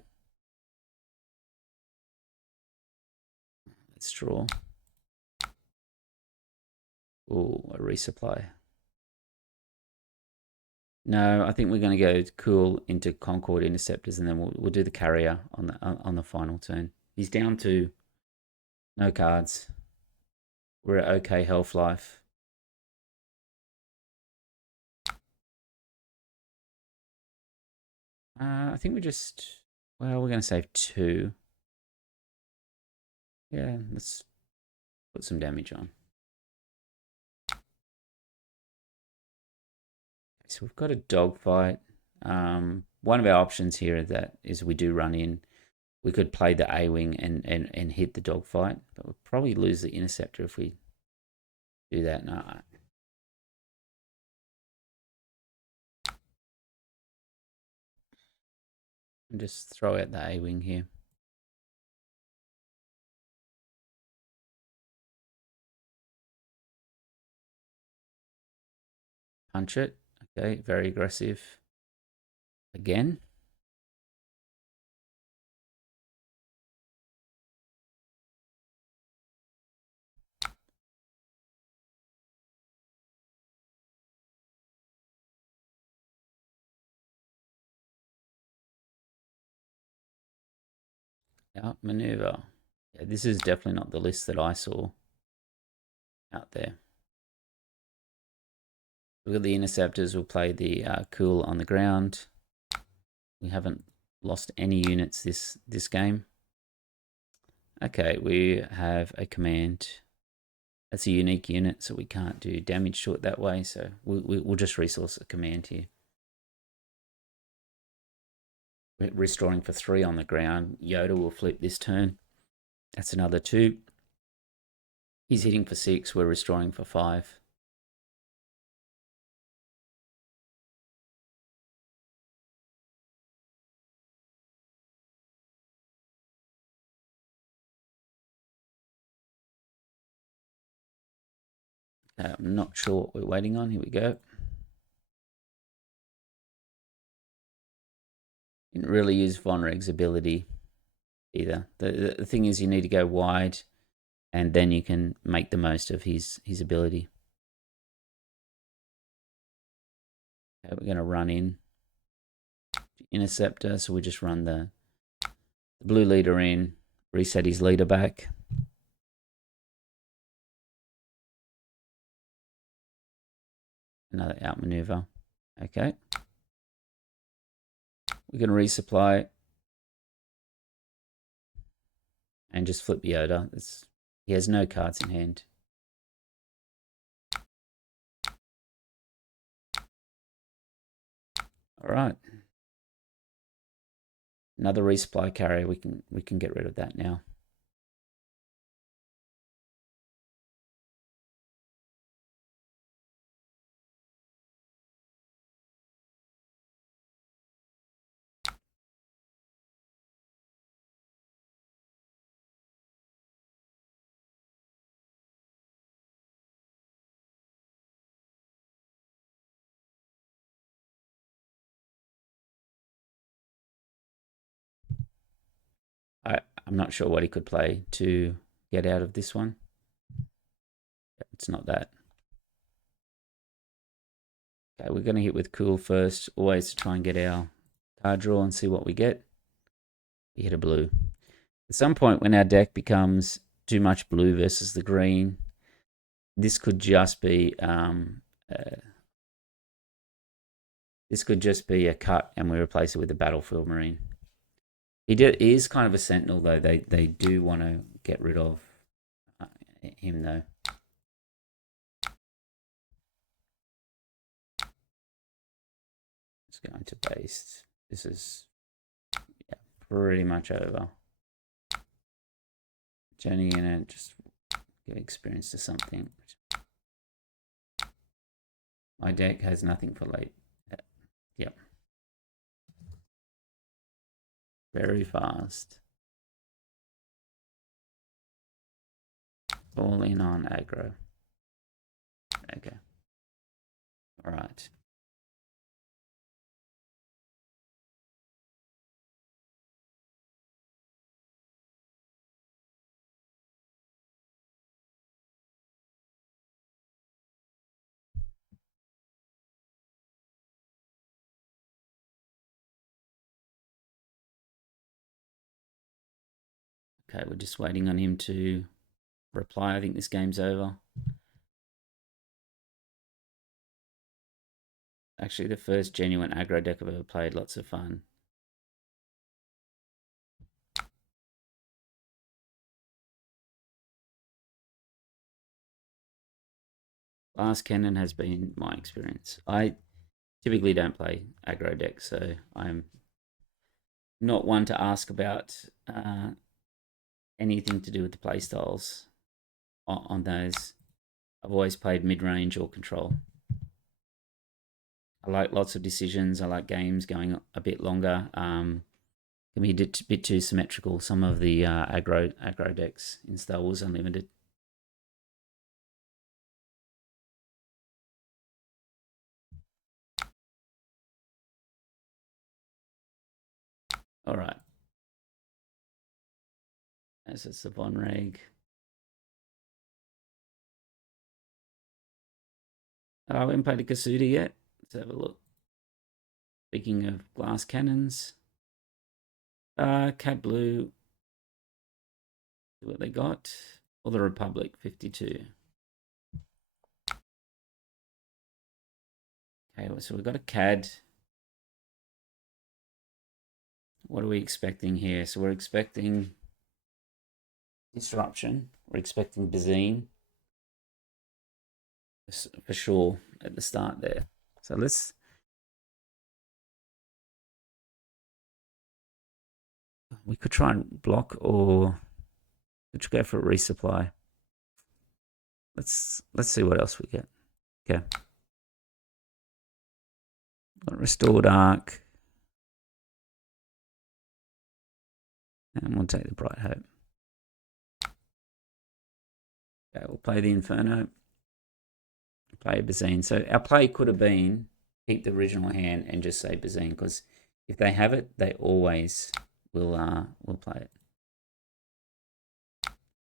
Let's draw. Oh, a resupply. No, I think we're going to go cool into Concord Interceptors, and then we'll do the carrier on the final turn. He's down to no cards. We're at okay health life. I think we're going to save 2. Yeah, let's put some damage on. So we've got a dogfight. One of our options here is we do run in. We could play the A-wing and hit the dogfight, but we'll probably lose the interceptor if we do that. No. And just throw out the A-wing here. Punch it. Okay, very aggressive. Again. Outmaneuver. Yeah, this is definitely not the list that I saw out there. We've got the interceptors. We'll play the cool on the ground. We haven't lost any units this game. Okay, we have a command. That's a unique unit, so we can't do damage to it that way. So we'll just resource a command here. We're restoring for 3 on the ground. Yoda will flip this turn. That's another 2. He's hitting for 6. We're restoring for 5. I'm not sure what we're waiting on. Here we go. Didn't really use Von Reg's ability either. The thing is, you need to go wide, and then you can make the most of his ability. Okay, we're going to run in interceptor, so we just run the blue leader in, reset his leader back. Another outmaneuver. Okay. We're going to resupply and just flip Yoda. He has no cards in hand. All right. Another resupply carrier. We can get rid of that now. I'm not sure what he could play to get out of this one. It's not that. Okay, we're going to hit with cool first, always to try and get our card draw and see what we get. We hit a blue. At some point when our deck becomes too much blue versus the green, this could just be This could just be a cut and we replace it with a Battlefield Marine. He is kind of a sentinel though. They do want to get rid of him though. Let's go into base. This is pretty much over. Turning in and just give experience to something. My deck has nothing for late. Yep. Very fast. All in on aggro. Okay. All right. Okay, we're just waiting on him to reply. I think this game's over. Actually, the first genuine aggro deck I've ever played. Lots of fun. Glass Cannon has been my experience. I typically don't play aggro decks, so I'm not one to ask about anything to do with the playstyles on those. I've always played mid-range or control. I like lots of decisions. I like games going a bit longer. Can be a bit too symmetrical. Some of the aggro decks in Star Wars Unlimited. All right. As it's the Von Reg. I haven't played a Kasuda yet. Let's have a look. Speaking of glass cannons, Cat Blue. See what they got. Or the Republic 52. Okay, so we've got a CAD. What are we expecting here? So we're expecting disruption. We're expecting Bazine for sure at the start there. So we could try and block, or we could go for a resupply. Let's see what else we get. Okay. Restored Arc. And we'll take the Bright Hope. Okay, we'll play the Inferno. Play a Bazine. So our play could have been keep the original hand and just say Bazine, because if they have it, they always will play it.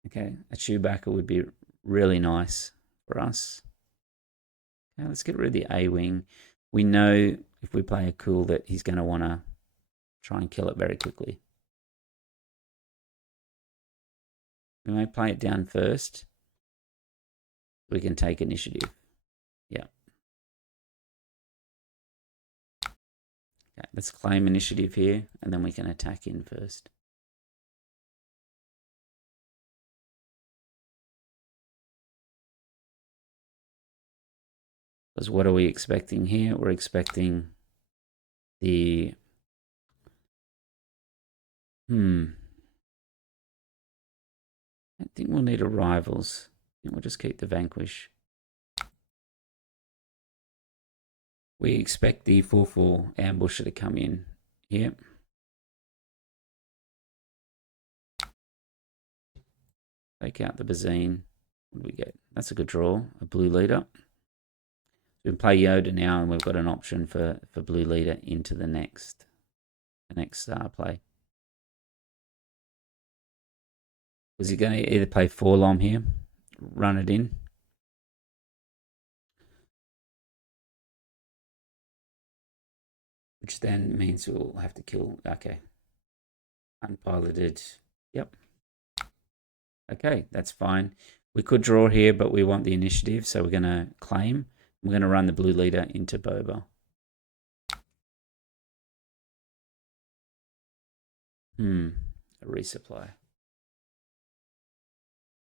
Okay, a Chewbacca would be really nice for us. Okay, let's get rid of the A-Wing. We know if we play a cool that he's going to want to try and kill it very quickly. We may play it down first. We can take initiative. Yeah. Okay, let's claim initiative here, and then we can attack in first. Because what are we expecting here? We're expecting the... I think we'll need a rivals. And we'll just keep the Vanquish. We expect the 4/4 ambusher to come in here. Take out the Bazine. What do we get? That's a good draw. A blue leader. We can play Yoda now, and we've got an option for blue leader into the next play. Was he going to either play Forlom here, run it in? Which then means we'll have to kill, okay. Unpiloted, yep. Okay, that's fine. We could draw here, but we want the initiative, so we're going to claim. We're going to run the blue leader into Boba. A resupply. I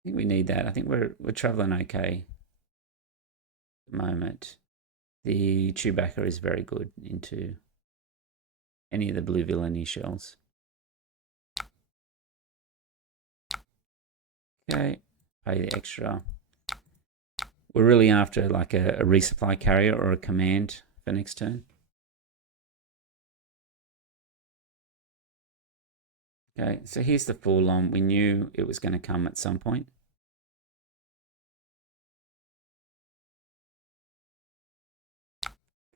think we need that. I think we're traveling okay at the moment. The Chewbacca is very good into any of the blue villainy shells. Okay, pay the extra. We're really after like a resupply carrier or a command for next turn. Okay, so here's the Forlom. We knew it was going to come at some point.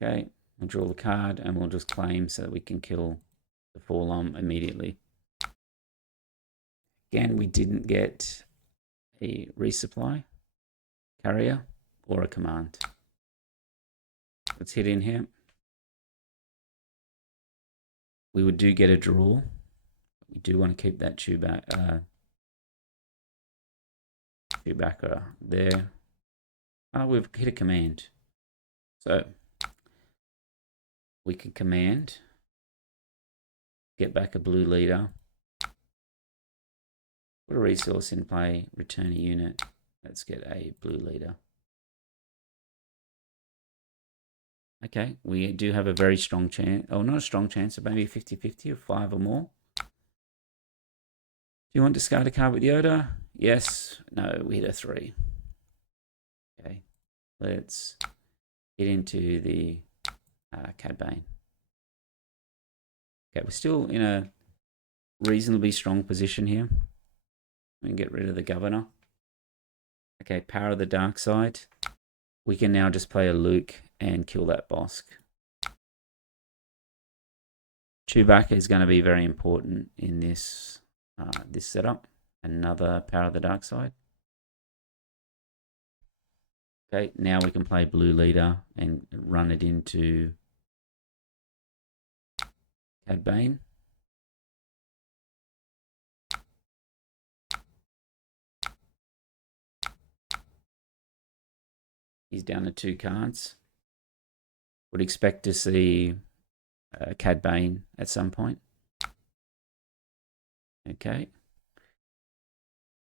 Okay, we'll draw the card and we'll just claim so that we can kill the Forlom immediately. Again, we didn't get a resupply carrier or a command. Let's hit in here. We would do get a draw. We do want to keep that Chewbacca there. We've hit a command. So we can command, get back a blue leader, put a resource in play, return a unit. Let's get a blue leader. Okay, we do have a very strong chance. Oh, not a strong chance, but maybe 50-50 or 5 or more. Do you want to discard a card with Yoda? Yes. No, we hit a 3. Okay, let's get into the Cad Bane. Okay, we're still in a reasonably strong position here. We can get rid of the governor. Okay, power of the dark side. We can now just play a Luke and kill that Bosk. Chewbacca is going to be very important in this this setup. Another power of the dark side. Okay, now we can play blue leader and run it into Cad Bane. He's down to 2 cards. Would expect to see Cad Bane at some point. Okay.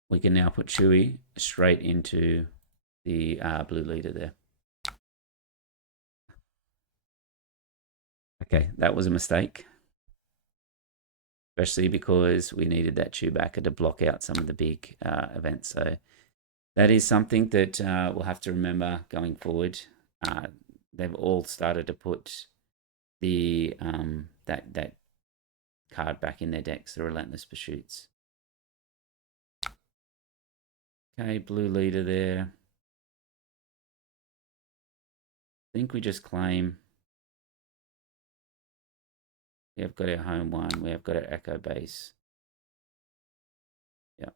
We can now put Chewie straight into the blue leader there. Okay, that was a mistake. Especially because we needed that Chewbacca to block out some of the big events. So that is something that we'll have to remember going forward. They've all started to put the that card back in their decks, the Relentless Pursuits. Okay, blue leader there. I think we just claim. We have got our home one. We have got our Echo base. Yep.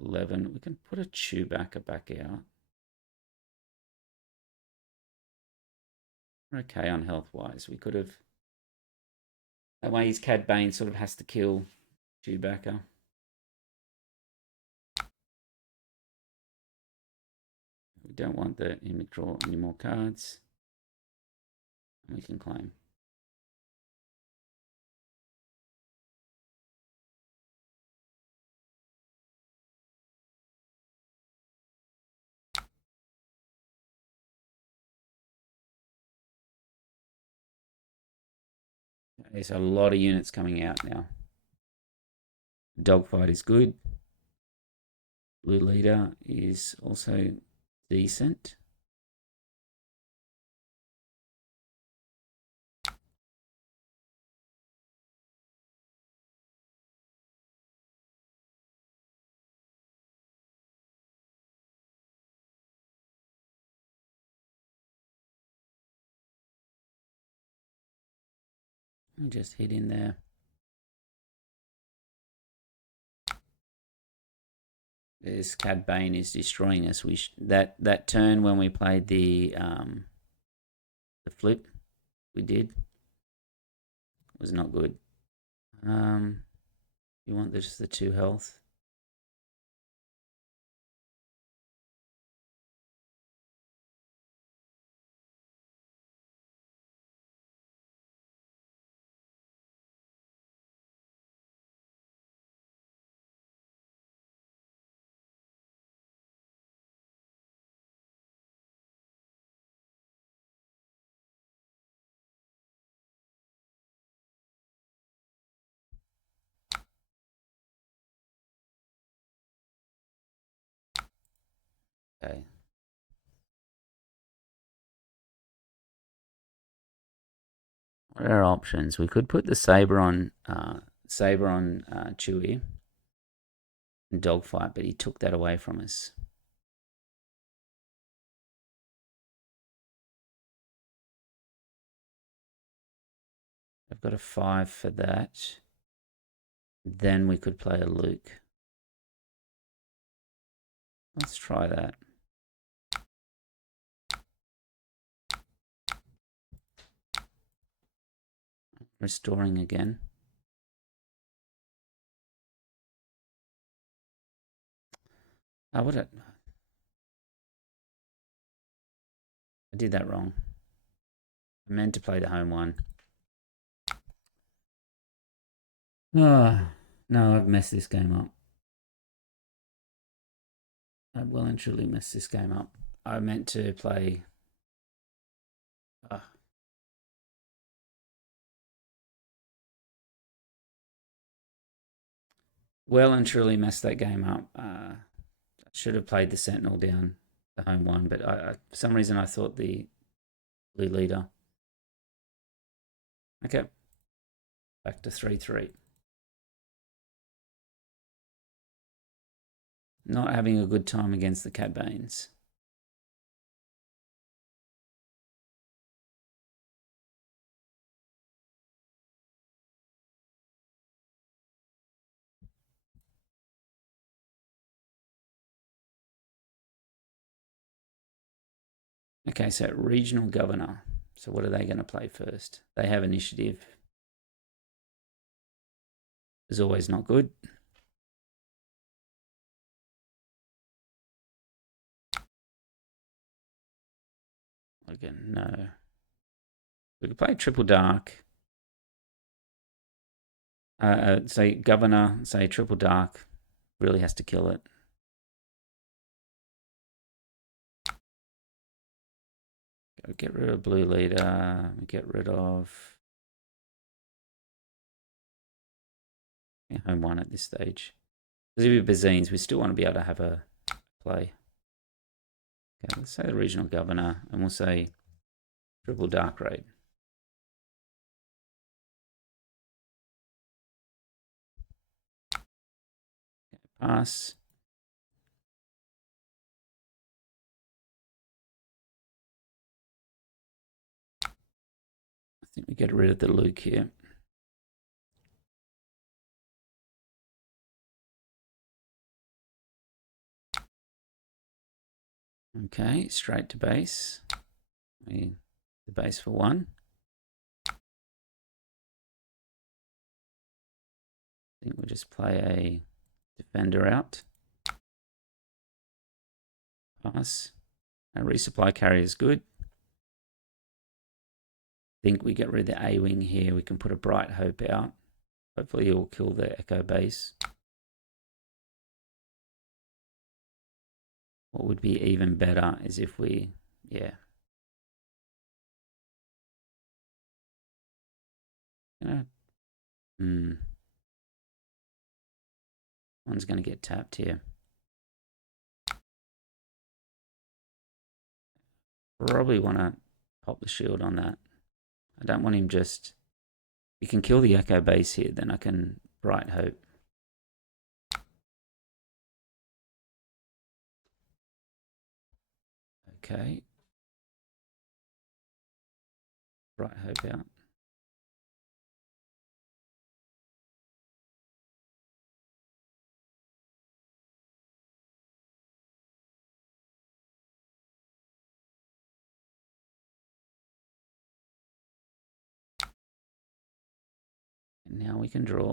11. We can put a Chewbacca back out. We're okay on health-wise. We could have... That way his Cad Bane sort of has to kill Chewbacca. We don't want the image draw any more cards. And we can claim. There's a lot of units coming out now. Dogfight is good. Blue leader is also decent. I'll just hit in there. This Cad Bane is destroying us. That turn when we played the flip, we did, was not good. You want just the 2 health. Okay. What are our options? We could put the saber on Chewie and dogfight, but he took that away from us. I've got a 5 for that. Then we could play a Luke. Let's try that. Restoring again. Oh, what? I did that wrong. I meant to play the home one. Oh, no, I've messed this game up. I've well and truly messed this game up. I meant to play... well and truly messed that game up. I should have played the Sentinel down, the home one, but for some reason I thought the blue leader. Okay, back to 3-3. Not having a good time against the Cad Banes. Okay, so regional governor. So what are they going to play first? They have initiative. Is always not good. Again, no. We could play triple dark. Say governor, say triple dark. Really has to kill it. Go get rid of blue leader. Get rid of home one at this stage. Because if we're Bazines, we still want to be able to have a play. Okay, let's say the regional governor, and we'll say triple dark raid. Okay, pass. I think we get rid of the Luke here. Okay, straight to base. The base for 1. I think we'll just play a defender out. Pass. Our resupply carrier is good. I think we get rid of the A-wing here. We can put a Bright Hope out. Hopefully it will kill the Echo base. What would be even better is if we, yeah. One's going to get tapped here. Probably want to pop the shield on that. I don't want him just... You can kill the Echo base here, then I can Bright Hope. Okay. Bright Hope out. And now we can draw.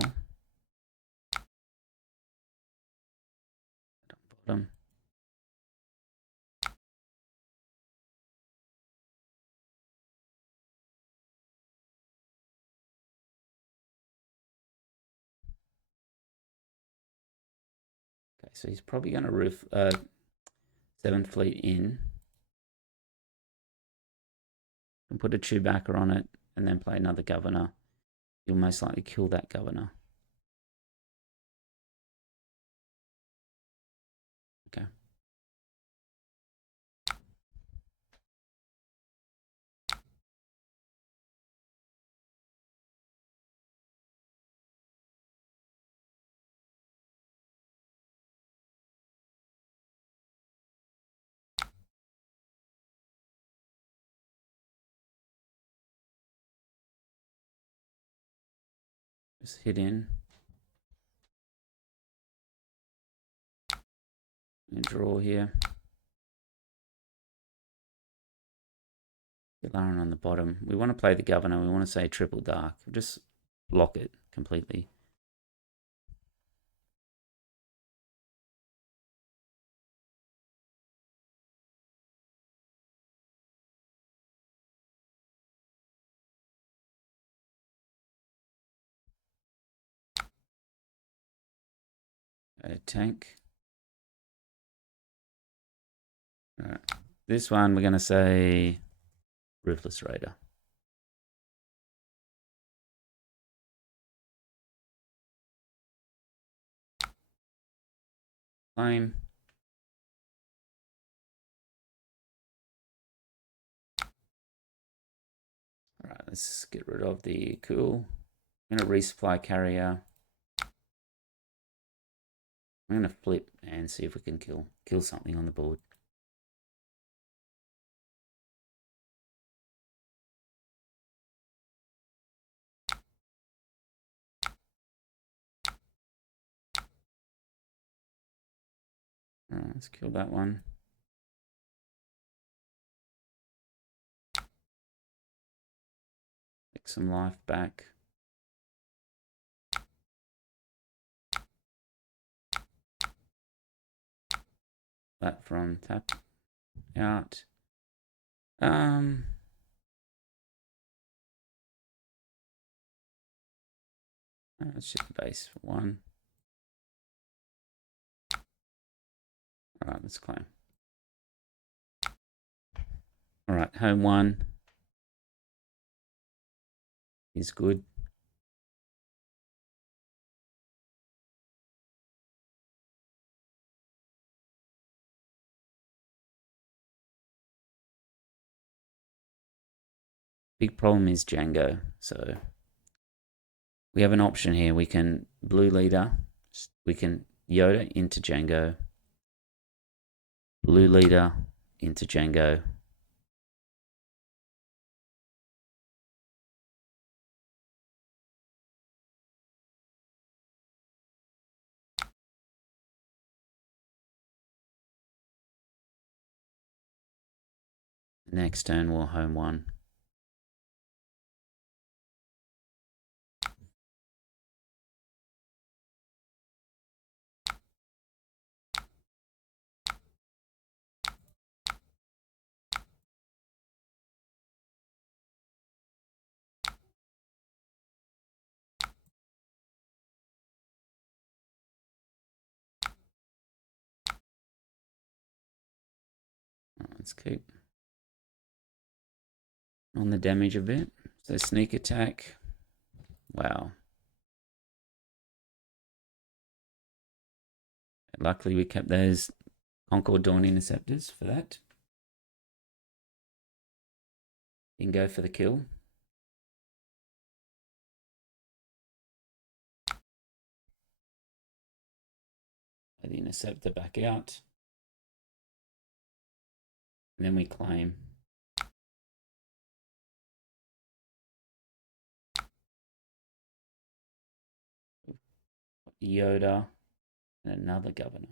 Bottom. Okay, so he's probably going to roof 7th Fleet in. And put a Chewbacca on it and then play another governor. You'll most likely kill that governor. Okay. Just hit in. And draw here. Get Laren on the bottom. We want to play the governor. We want to say triple dark. Just block it completely. A tank. All right. This one we're going to say Ruthless Raider. Claim. All right, let's get rid of the cool. I'm going to resupply carrier. I'm going to flip and see if we can kill something on the board. All right, let's kill that one. Take some life back. That from tap out. Let's shift base for one. All right, let's claim. All right, home one is good. Big problem is Django. So we have an option here. We can blue leader. We can Yoda into Django. Blue leader into Django. Next turn we'll home one. Let's keep on the damage a bit. So sneak attack. Wow. Luckily we kept those Concord Dawn Interceptors for that. You can go for the kill. The Interceptor back out. And then we claim. Yoda and another governor.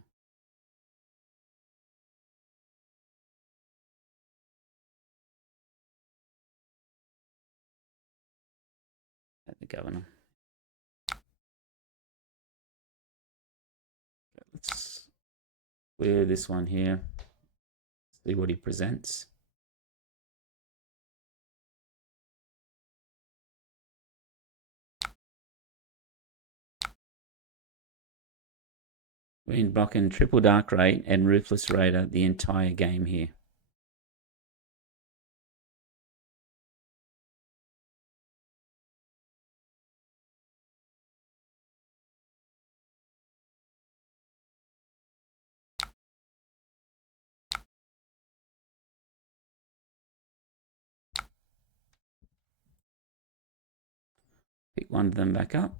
At the governor. Let's clear this one here. See what he presents. We've been blocking triple dark rate and ruthless raider the entire game here. Pick one of them back up.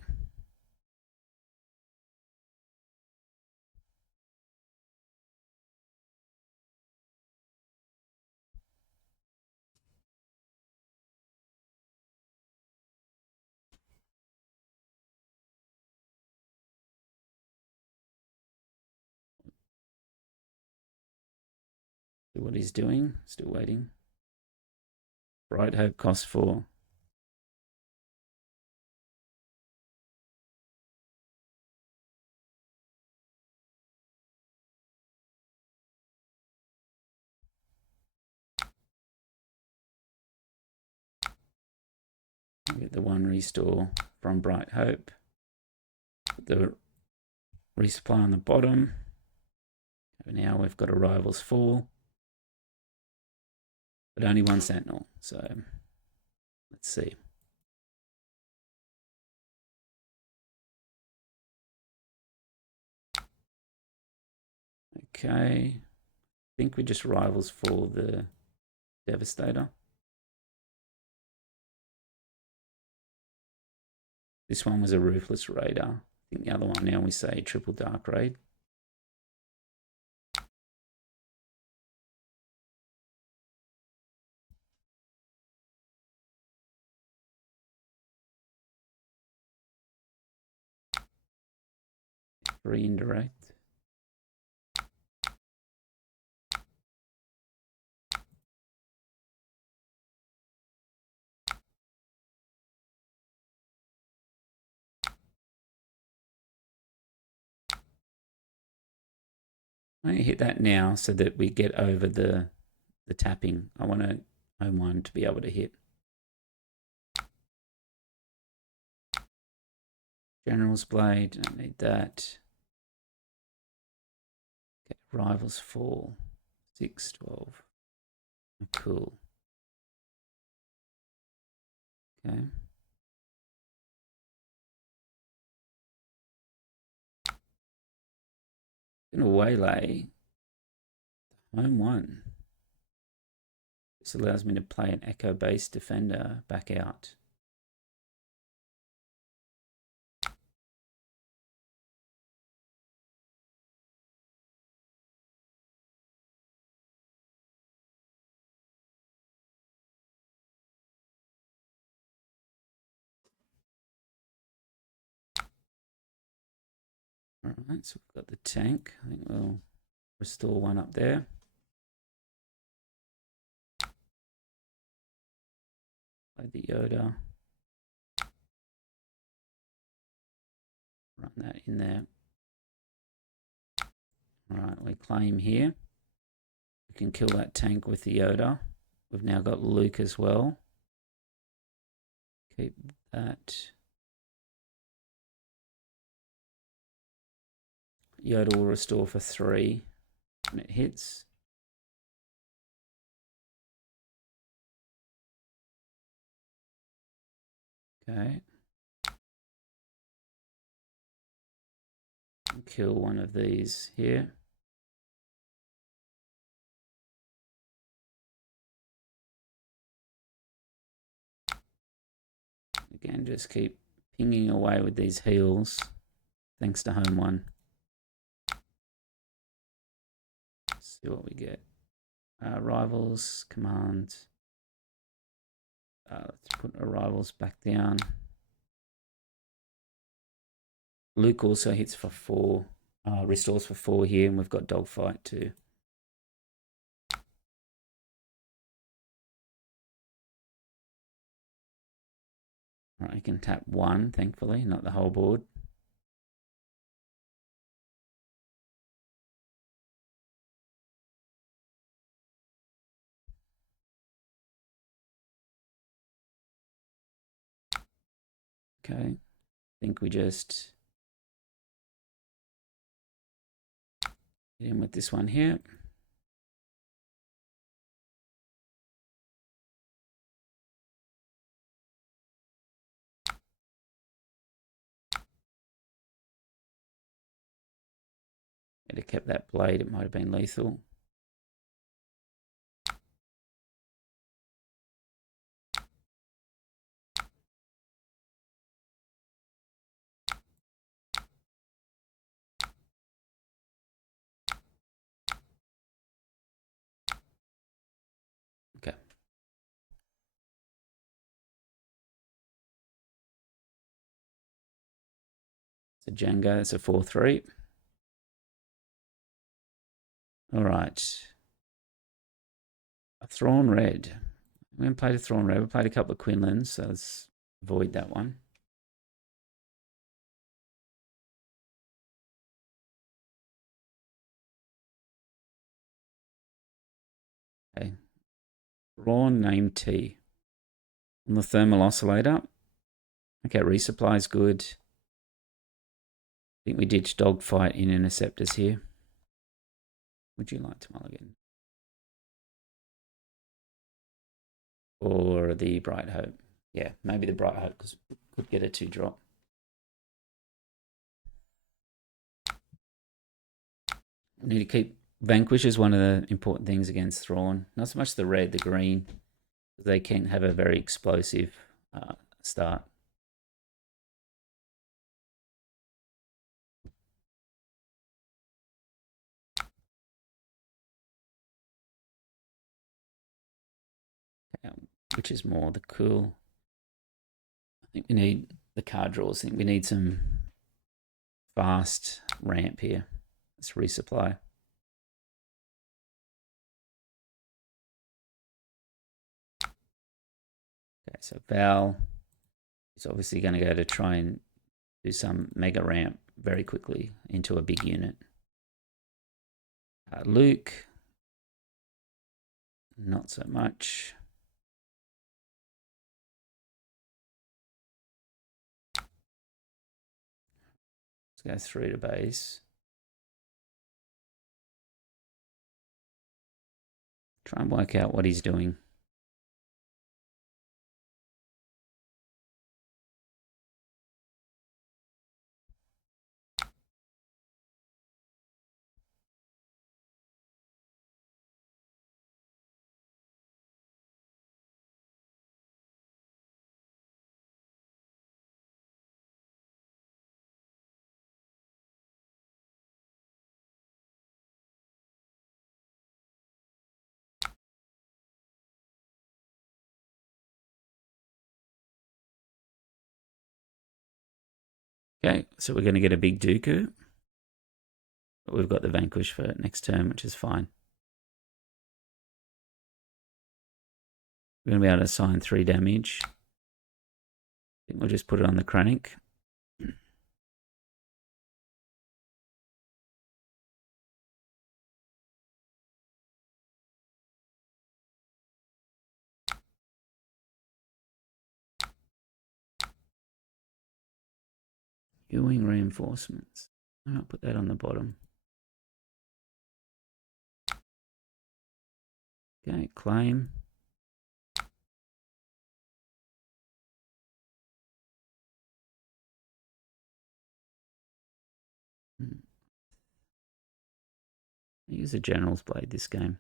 See what he's doing. Still waiting. Bright Hope cost 4. Get the 1 restore from Bright Hope. Put the resupply on the bottom. Now we've got a Rivals Fall, but only 1 Sentinel. So let's see. Okay, I think we just Rivals for the Devastator. This one was a Ruthless Raider. I think the other one now we say Triple Dark Raid. Free indirect. I'm going to hit that now so that we get over the tapping. I want a home one to be able to hit. General's Blade, don't need that. Okay, Rivals Fall. 6, 12. Cool. Okay. Gonna waylay home one. This allows me to play an echo based defender back out. All right, so we've got the tank. I think we'll restore 1 up there. Play the Yoda. Run that in there. All right, we claim here. We can kill that tank with the Yoda. We've now got Luke as well. Keep that. Yoda will restore for 3 when it hits. Okay. Kill one of these here. Again, just keep pinging away with these heals. Thanks to home one. Let's see what we get. Rivals, command. Let's put our Rivals back down. Luke also hits for 4, restores for 4 here, and we've got Dogfight too. All right, you can tap 1, thankfully, not the whole board. Okay, I think we just get in with this one here. I'd have kept that blade, it might have been lethal. Okay. It's a Django, it's a 4-3. All right. A Thrawn Red. We haven't played a Thrawn Red. We played a couple of Quinlans, so let's avoid that one. Okay. Thrawn name T. On the thermal oscillator. Okay, resupply is good. I think we ditch dogfight in interceptors here. Would you like to mulligan? Or the Bright Hope? Yeah, maybe the Bright Hope because we could get a 2-drop. We need to keep Vanquish is one of the important things against Thrawn. Not so much the red, the green. They can have a very explosive start. Which is more the cool. I think we need the card draws. I think we need some fast ramp here. Let's resupply. Okay, so Val is obviously going to go to try and do some mega ramp very quickly into a big unit. Luke, not so much. Let's go through to base. Try and work out what he's doing. Okay, so we're going to get a big Dooku. But we've got the Vanquish for next turn, which is fine. We're going to be able to assign 3 damage. I think we'll just put it on the Krennic. Ewing reinforcements. I'll put that on the bottom. Okay, claim. Use a General's Blade this game.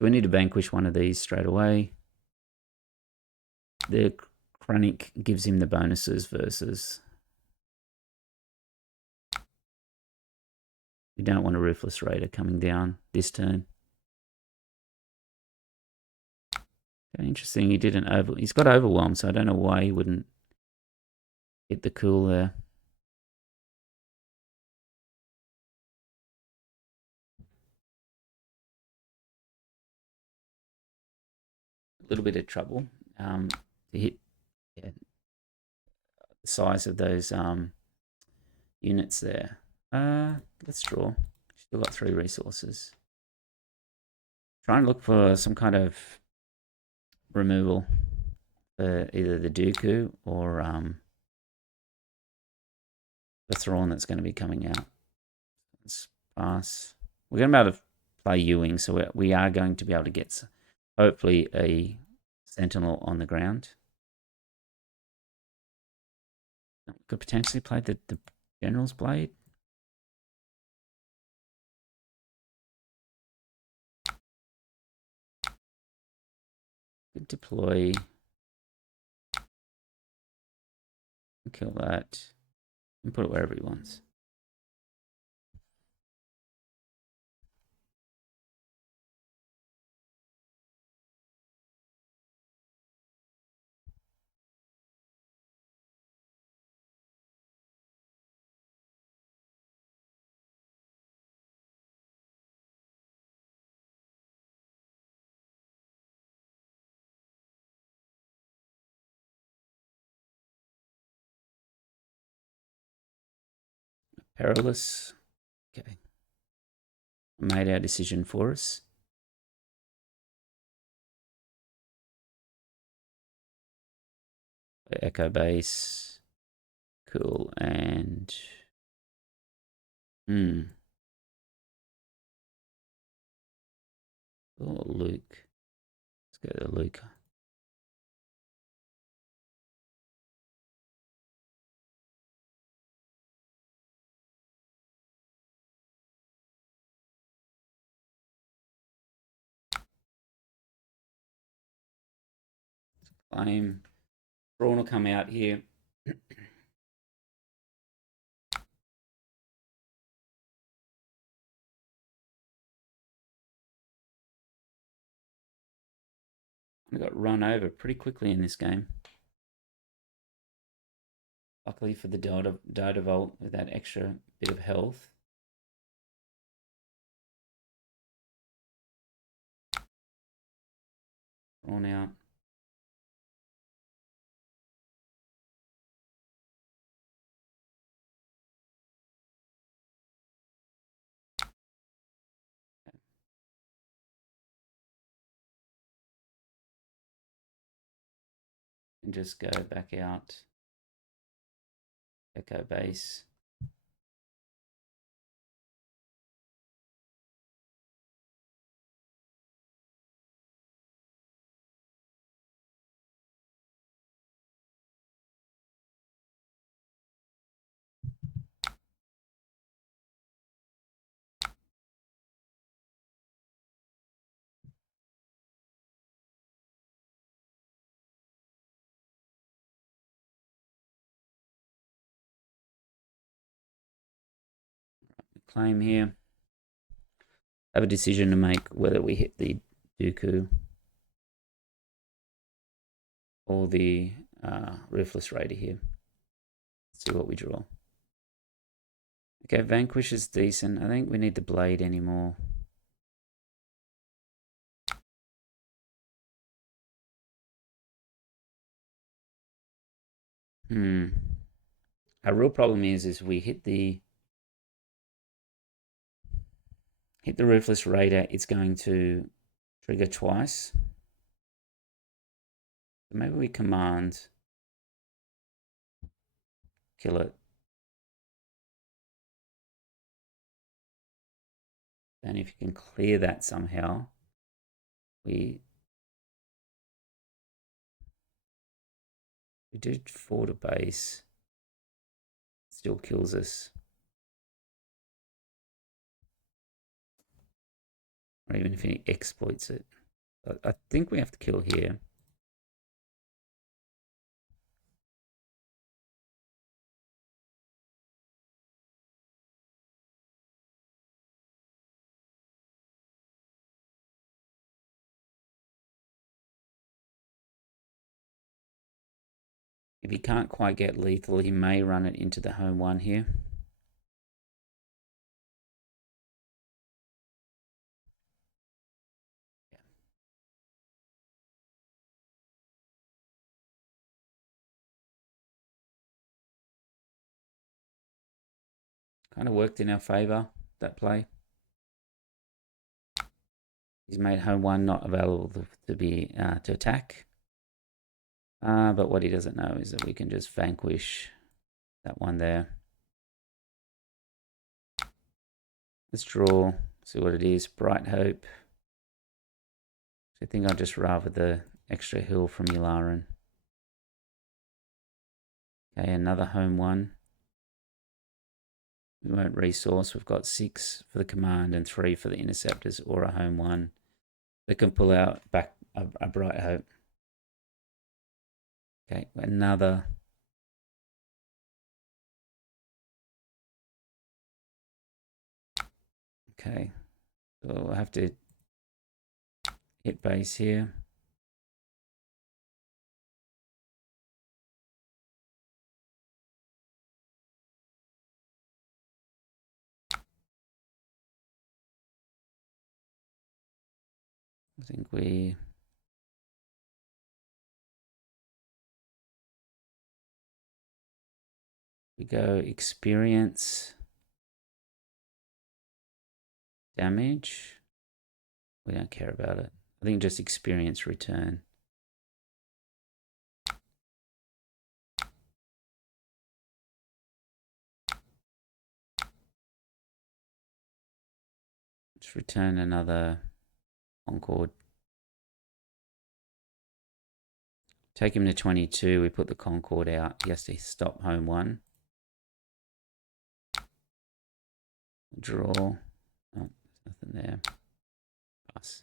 We need to vanquish one of these straight away. The Krennic gives him the bonuses versus... We don't want a Ruthless Raider coming down this turn. Okay, interesting, he didn't he's got Overwhelm, so I don't know why he wouldn't hit the cool there. A little bit of trouble to hit the size of those units there. Let's draw. Still got 3 resources. Try and look for some kind of removal for either the Dooku or the Thrawn that's going to be coming out. Let's pass. We're going to be able to play Ewing, so we are going to be able to get hopefully a Sentinel on the ground. Could potentially play the General's Blade. Could deploy. Kill that. And put it wherever he wants. Perilous. Okay. Made our decision for us. Echo base. Cool. And oh, Luke. Let's go to Luke. Claim. Brawn will come out here. I got run over pretty quickly in this game. Luckily for the Data Vault with that extra bit of health. Drawn out. And just go back out. Echo base. Claim here. Have a decision to make whether we hit the Dooku or the Ruthless Raider here. Let's see what we draw. Okay, Vanquish is decent. I think we need the Blade anymore. Our real problem is we hit the Ruthless Raider, it's going to trigger twice. So maybe we command kill it. And if you can clear that somehow, we do 4 to base. Still kills us. Or even if he exploits it. I think we have to kill here. If he can't quite get lethal, he may run it into the home 1 here. Kind of worked in our favour, that play. He's made home 1 not available to be to attack. But what he doesn't know is that we can just vanquish that one there. Let's draw, see what it is. Bright Hope. I think I'd just rather the extra hill from Yularen. Okay, another home 1. We won't resource. We've got 6 for the command and 3 for the interceptors, or a home 1 that can pull out back a Bright Hope. Okay, another. Okay, so we'll have to hit base here. I think we go experience. Damage. We don't care about it. I think just experience return. Just return another Concord. Take him to 22. We put the Concord out. He has to stop home 1. Draw. Oh, there's nothing there. Pass.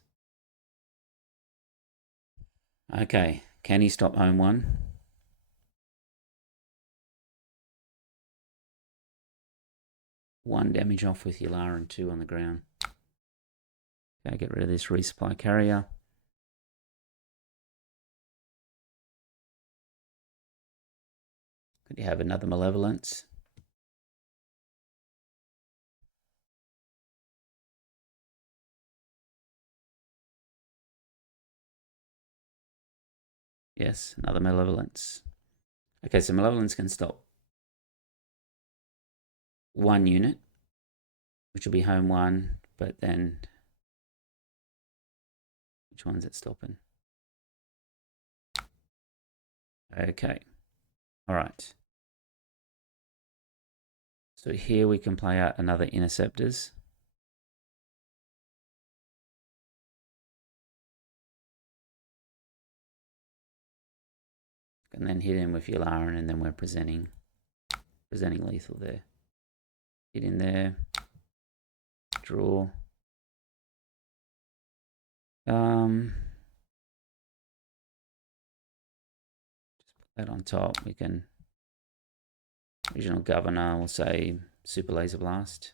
Okay. Can he stop home 1? One damage off with Yulara and 2 on the ground. Okay, get rid of this resupply carrier. Could you have another Malevolence? Yes, another Malevolence. Okay, so Malevolence can stop 1 unit, which will be home 1, but then which one's it stopping? Okay. All right. So here we can play out another Interceptors. And then hit him with Yularen, and then we're presenting lethal there. Hit in there. Draw. Just put that on top. We can Regional Governor, we'll say Super Laser Blast.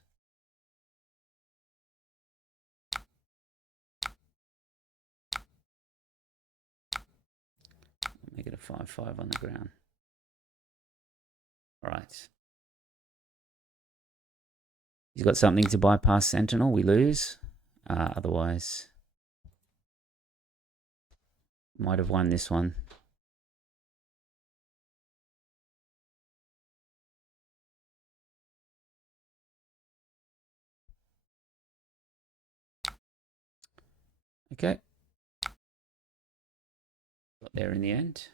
Make it a 5/5 on the ground. All right. He's got something to bypass Sentinel. We lose. Otherwise, might have won this one. Okay. Got there in the end.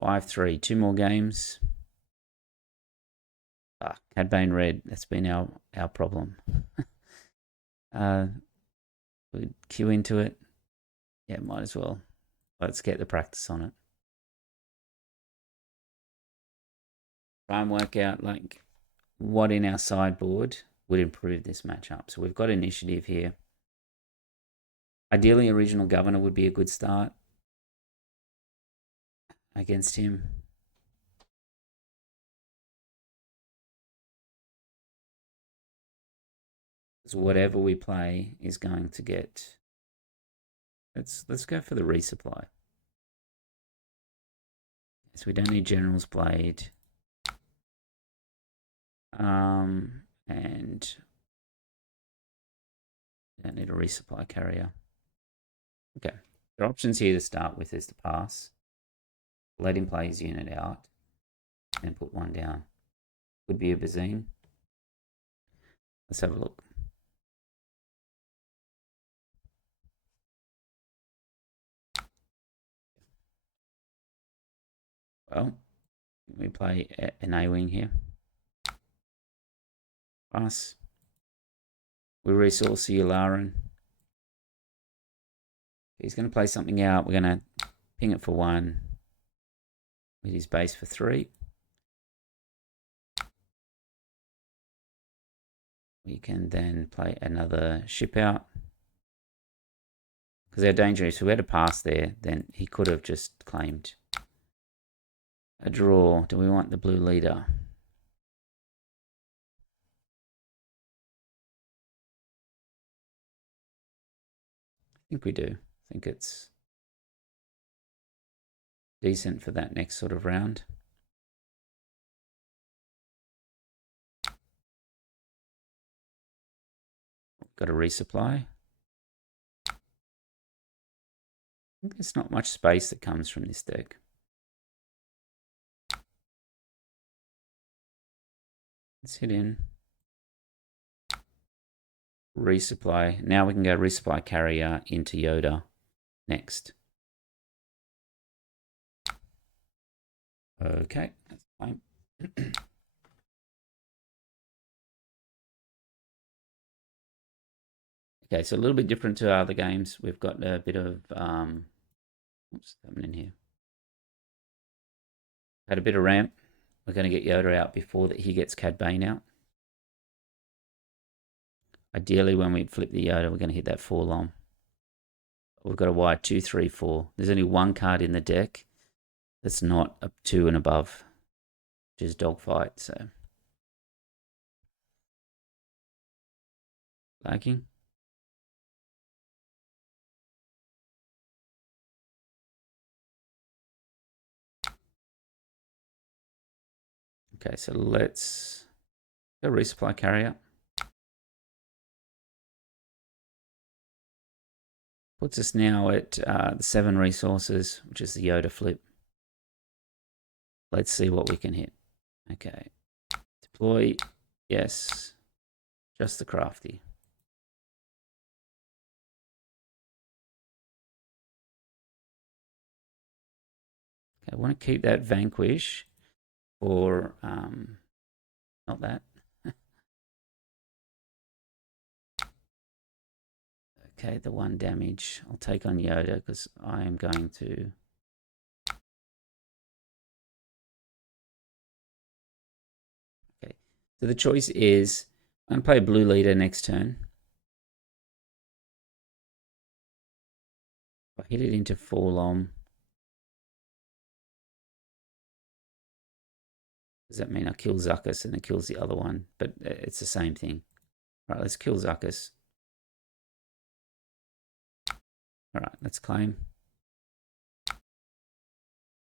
5-3. 2 more games. Cad Bane Red. That's been our problem. We queue into it. Yeah, might as well. Let's get the practice on it. Try and work out like what in our sideboard would improve this matchup. So we've got initiative here. Ideally, a Regional Governor would be a good start against him. Because whatever we play is going to get. Let's go for the resupply. So we don't need Generals played. And we don't need a resupply carrier. Okay. The options here to start with is to pass. Let him play his unit out. And put 1 down. Would be a Bazine. Let's have a look. Well, we play an A-Wing here. Pass. We resource the Yularen. He's going to play something out. We're going to ping it for 1 with his base for 3. We can then play another ship out. Because our danger is if we had a pass there, then he could have just claimed a draw. Do we want the blue leader? I think we do. I think it's decent for that next sort of round. Got a resupply. I think there's not much space that comes from this deck. Let's hit in. Resupply. Now we can go resupply carrier into Yoda next. Okay, that's fine. Okay, so a little bit different to other games. We've got a bit of what's happening here? Had a bit of ramp. We're going to get Yoda out before that he gets Cad Bane out. Ideally, when we flip the Yoda, we're going to hit that 4 lom. We've got a wire 2, 3, 4. There's only one card in the deck that's not a 2 and above, which is Dogfight. So lagging. Okay, so let's go resupply carrier. Puts us now at the 7 resources, which is the Yoda flip. Let's see what we can hit. Okay. Deploy. Yes. Just the crafty. Okay, I want to keep that vanquish for not that. Okay, the 1 damage. I'll take on Yoda because I am going to. Okay, so the choice is I'm going to play blue leader next turn. If I hit it into 4 lom, does that mean I kill Zuckuss and it kills the other one? But it's the same thing. All right, let's kill Zuckuss. All right, let's claim.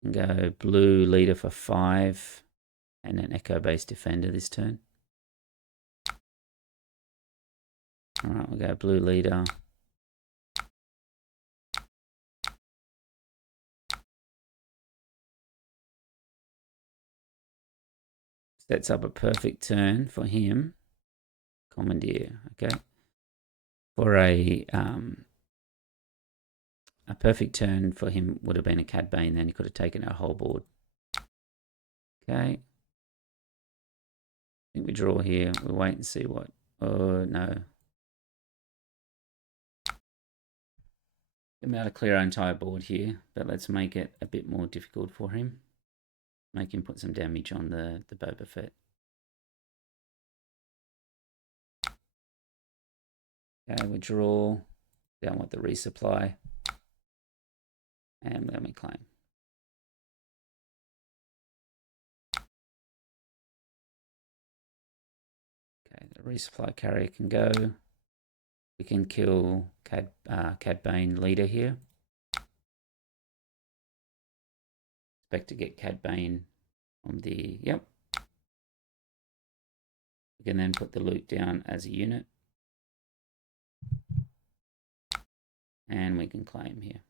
And go blue leader for 5 and an echo-based defender this turn. All right, we'll go blue leader. Sets up a perfect turn for him. Commandeer, okay. For a perfect turn for him would have been a Cad Bane, then he could have taken our whole board. Okay. I think we draw here. We'll wait and see what. Oh, no. I'm able to clear our entire board here, but let's make it a bit more difficult for him. Make him put some damage on the Boba Fett. Okay, we draw. Don't want the resupply. And then we claim. Okay, the resupply carrier can go. We can kill Cad Bane leader here. Expect to get Cad Bane on the, yep. We can then put the loot down as a unit. And we can claim here.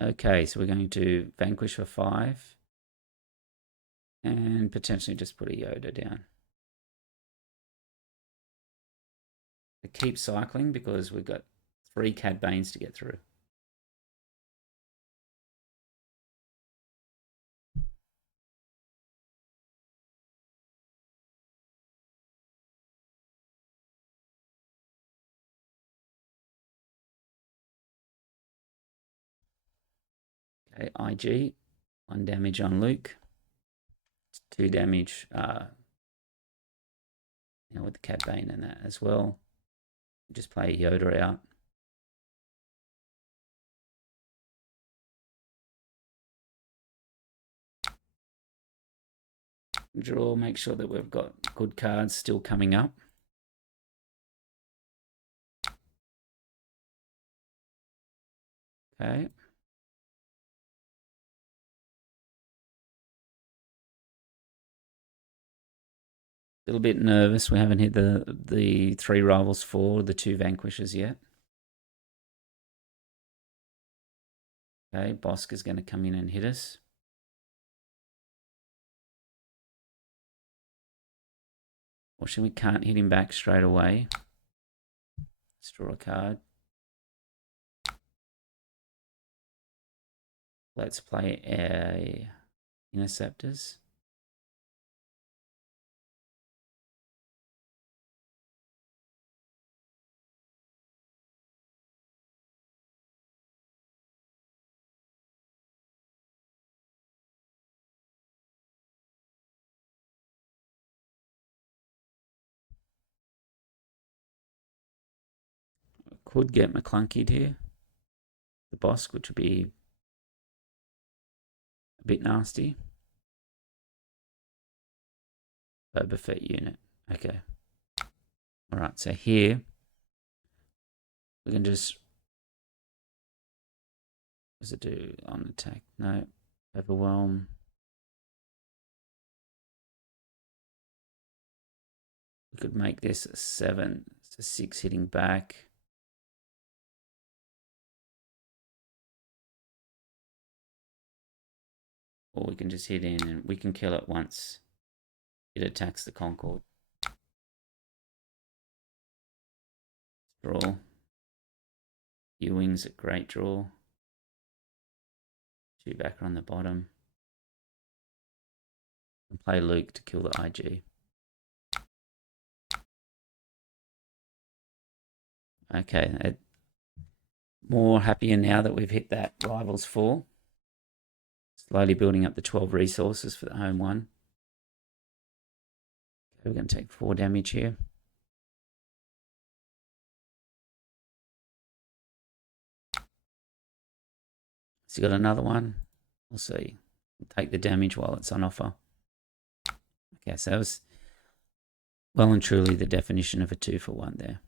Okay, so we're going to vanquish for 5. And potentially just put a Yoda down. To keep cycling because we've got 3 Cad Banes to get through. Okay, IG, 1 damage on Luke. 2 damage with the Cad Bane and that as well. Just play Yoda out. Draw, make sure that we've got good cards still coming up. Okay. A little bit nervous. We haven't hit the 3 rivals 4, the 2 vanquishes yet. Okay, Bosk is going to come in and hit us. Fortunately, we can't hit him back straight away. Let's draw a card. Let's play a Interceptors. Could get McClunkied here. The boss, which would be a bit nasty. Boba Fett unit. Okay. All right, so here we can just, what does it do on attack? No, overwhelm. We could make this a 7, so 6 hitting back. Or we can just hit in and we can kill it once it attacks the Concorde. Draw. U-Wing's a great draw. 2 backer on the bottom. And play Luke to kill the IG. Okay, more happier now that we've hit that Rivals 4. Slowly building up the 12 resources for the home one. Okay, we're going to take 4 damage here. So you got another one. We'll see. Take the damage while it's on offer. Okay, so that was well and truly the definition of a 2-for-1 there.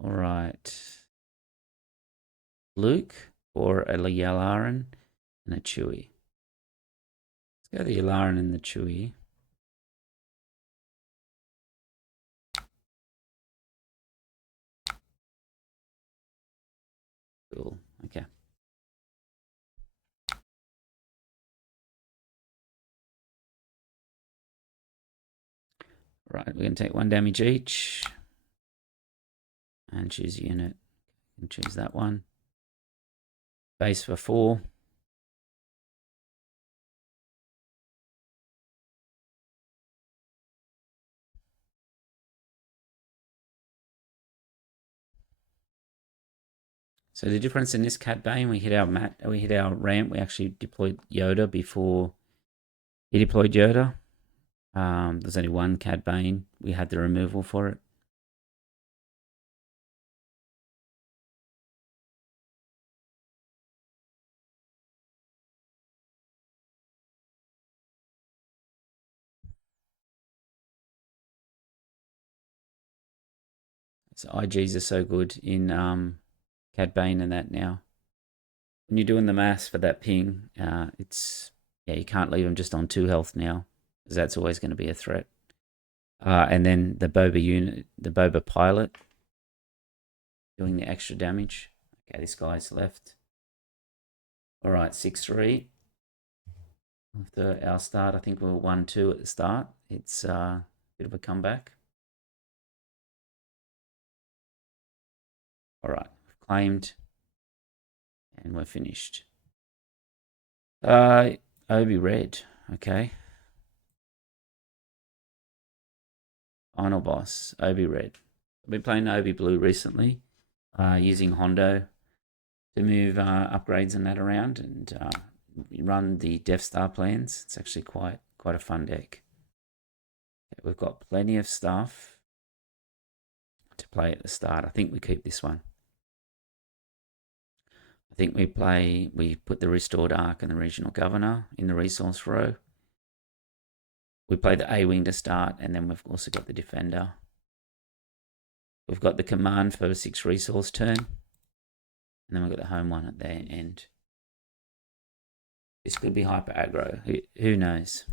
All right. Luke or a Yalaran and a Chewie. Let's go the Yalaran and the Chewie. Cool. Okay. Right, we're going to take 1 damage each. And choose a unit. And choose that one. Base for 4. So the difference in this Cat Bane, we hit our ramp. We actually deployed Yoda before he deployed Yoda. There's only 1 Cad Bane. We had the removal for it. So IGs are so good in Cad Bane and that now. When you're doing the maths for that ping, you can't leave them just on 2 health now, because that's always going to be a threat. And then the Boba unit, the Boba pilot, doing the extra damage. Okay, this guy's left. All right, 6-3. After our start, I think we were 1-2 at the start. It's a bit of a comeback. All right, we've claimed, and we're finished. Obi Red, okay. Final boss, Obi Red. I've been playing Obi Blue recently, using Hondo to move upgrades and that around and run the Death Star plans. It's actually quite a fun deck. Okay, we've got plenty of stuff to play at the start. I think we keep this one. I think we put the Restored Arc and the Regional Governor in the resource row. We play the A-Wing to start, and then we've also got the Defender. We've got the command for a 6 resource turn, and then we've got the home one at the end. This could be hyper aggro. Who knows?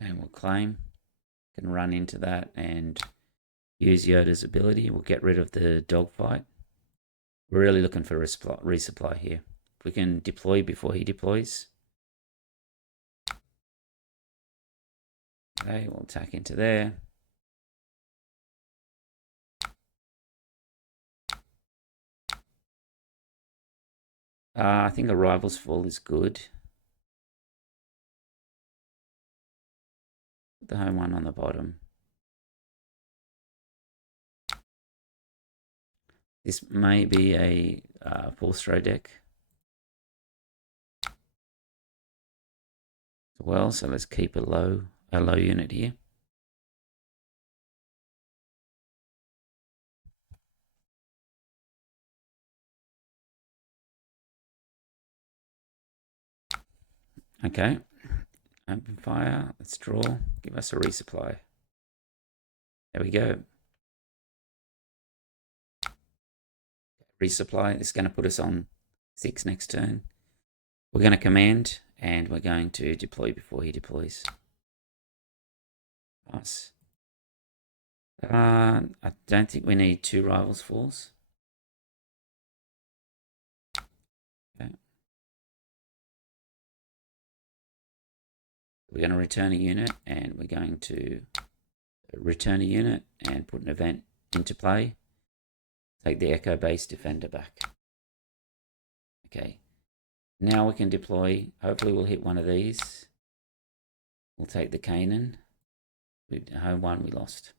And we'll claim. Can run into that and use Yoda's ability. We'll get rid of the dogfight. We're really looking for resupply here. If we can deploy before he deploys. Okay, we'll attack into there. I think Arrival's Fall is good. The home one on the bottom. This may be a force throw deck. Well, so let's keep a low unit here. Okay, open fire. Let's draw. Give us a resupply. There we go. Resupply. It's going to put us on 6 next turn. We're going to command, and we're going to deploy before he deploys. Nice. I don't think we need 2 Rivals Falls. Okay. We're going to return a unit, and we're going to return a unit and put an event into play. Take the Echo Base Defender back. Okay. Now we can deploy. Hopefully we'll hit one of these. We'll take the Canaan. Home one we lost.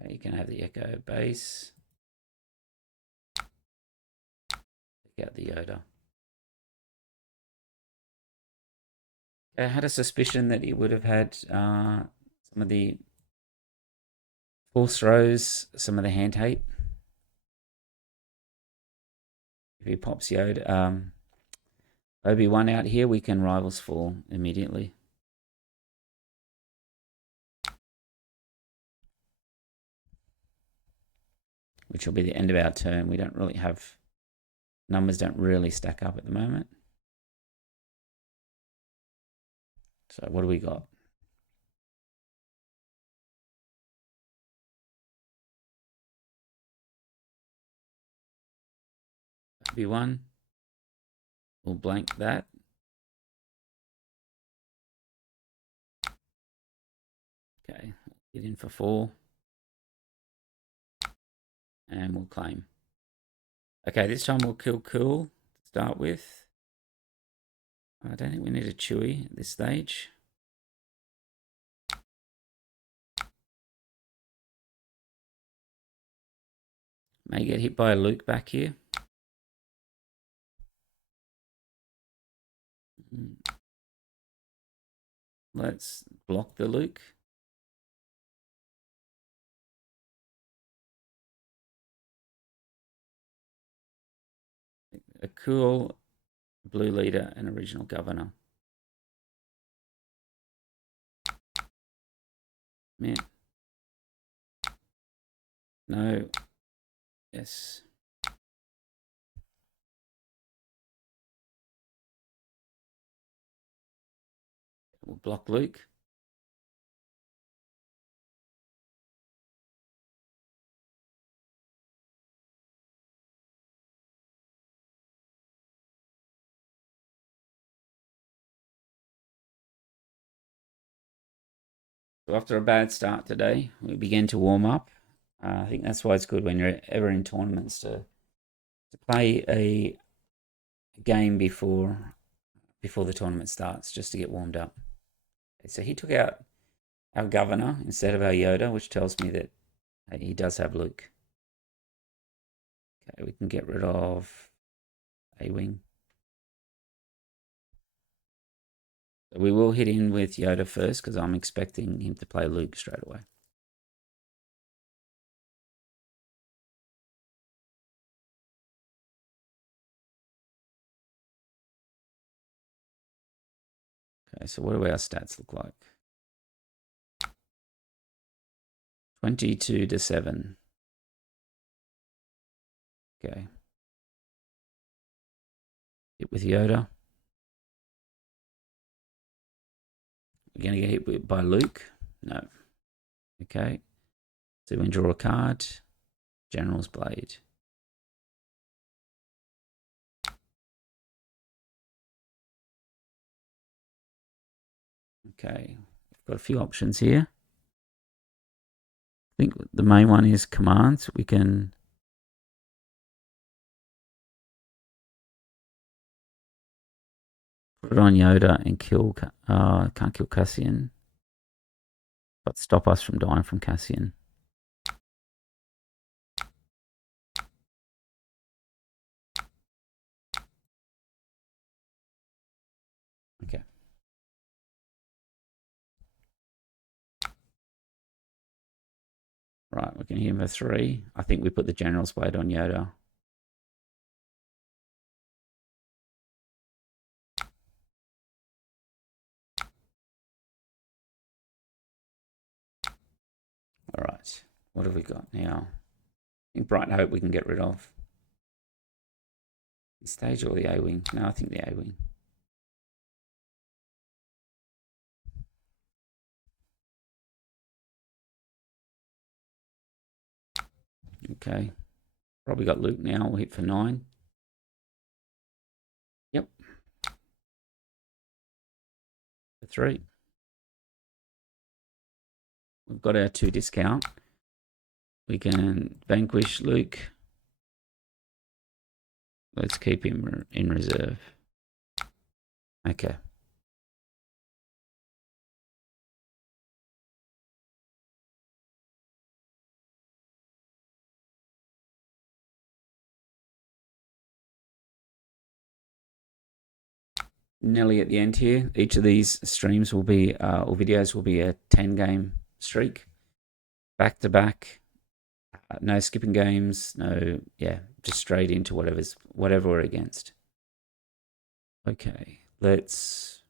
Okay, you can have the Echo Base. Take out the Yoda. I had a suspicion that he would have had some of the force throws, some of the hand hate. If he pops Yoda, Obi-Wan out here, we can Rivals Fall immediately. Which will be the end of our turn. We don't really have, numbers don't really stack up at the moment. So what do we got? Obi-Wan. We'll blank that. Okay, get in for 4. And we'll claim. Okay, this time we'll kill Cool to start with. I don't think we need a Chewie at this stage. May get hit by a Luke back here. Let's block the Luke. A cool blue leader and original governor. Man. No. Yes. We'll block Luke. So after a bad start today, we begin to warm up. I think that's why it's good when you're ever in tournaments to play a game before the tournament starts, just to get warmed up. Okay, so he took out our governor instead of our Yoda, which tells me that he does have Luke. Okay, we can get rid of A-Wing. So we will hit in with Yoda first because I'm expecting him to play Luke straight away. Okay, so what do our stats look like? 22-7. Okay. Hit with Yoda. We're going to get hit by Luke. No. Okay. So we draw a card. General's Blade. Okay. We've got a few options here. I think the main one is commands. We can put it on Yoda and kill. Can't kill Cassian, but stop us from dying from Cassian. Okay. Right, we can hit him for 3. I think we put the General's Blade on Yoda. All right, what have we got now? I think Bright Hope we can get rid of. The stage or the A-Wing? No, I think the A-Wing. Okay, probably got Luke now. We'll hit for 9. Yep. For 3. We've got our 2 discount. We can vanquish Luke. Let's keep him in reserve. Okay. Nearly at the end here. Each of these streams will be, or videos will be a 10-game streak. Back to back. No skipping games. No, yeah, just straight into whatever we're against. Okay, let's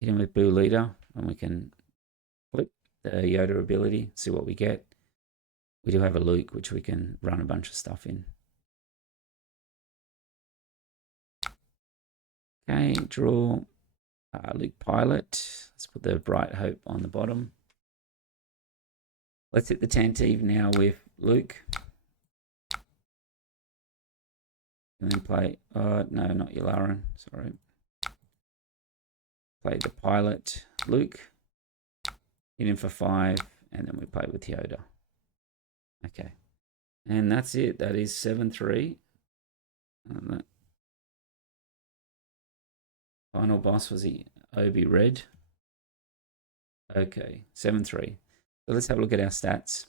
hit him with Boo Leader, and we can flip the Yoda ability, see what we get. We do have a Luke, which we can run a bunch of stuff in. Okay, draw Luke Pilot. Let's put the Bright Hope on the bottom. Let's hit the Tantive now with Luke. And then play, no, not Yularen, sorry. Play the Pilot, Luke. Hit him for 5, and then we play with Yoda. Okay. And that's it. That is 7-3. Final boss was the Obi Red. Okay, 7-3. So let's have a look at our stats.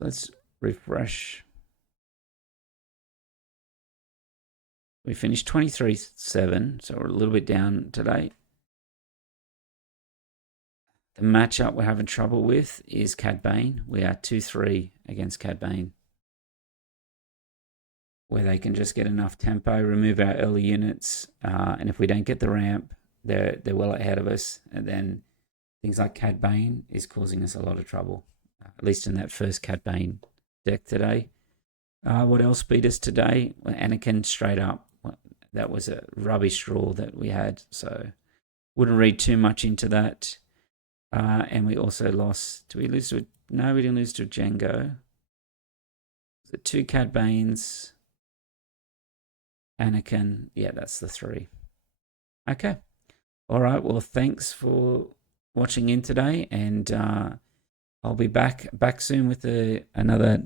Let's refresh. We finished 23-7, so we're a little bit down today. The matchup we're having trouble with is Cad Bane. We are 2-3 against Cad Bane, where they can just get enough tempo, remove our early units, and if we don't get the ramp, they're well ahead of us. And then things like Cad Bane is causing us a lot of trouble, at least in that first Cad Bane deck today. What else beat us today? Anakin straight up. That was a rubbish draw that we had, so wouldn't read too much into that. And we also lost. Did we lose to? No, we didn't lose to Django. The 2 Cad Banes. Anakin. Yeah, that's the 3. Okay. All right. Well, thanks for watching in today, and I'll be back soon with another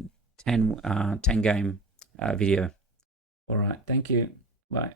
10 game video. All right. Thank you. Bye.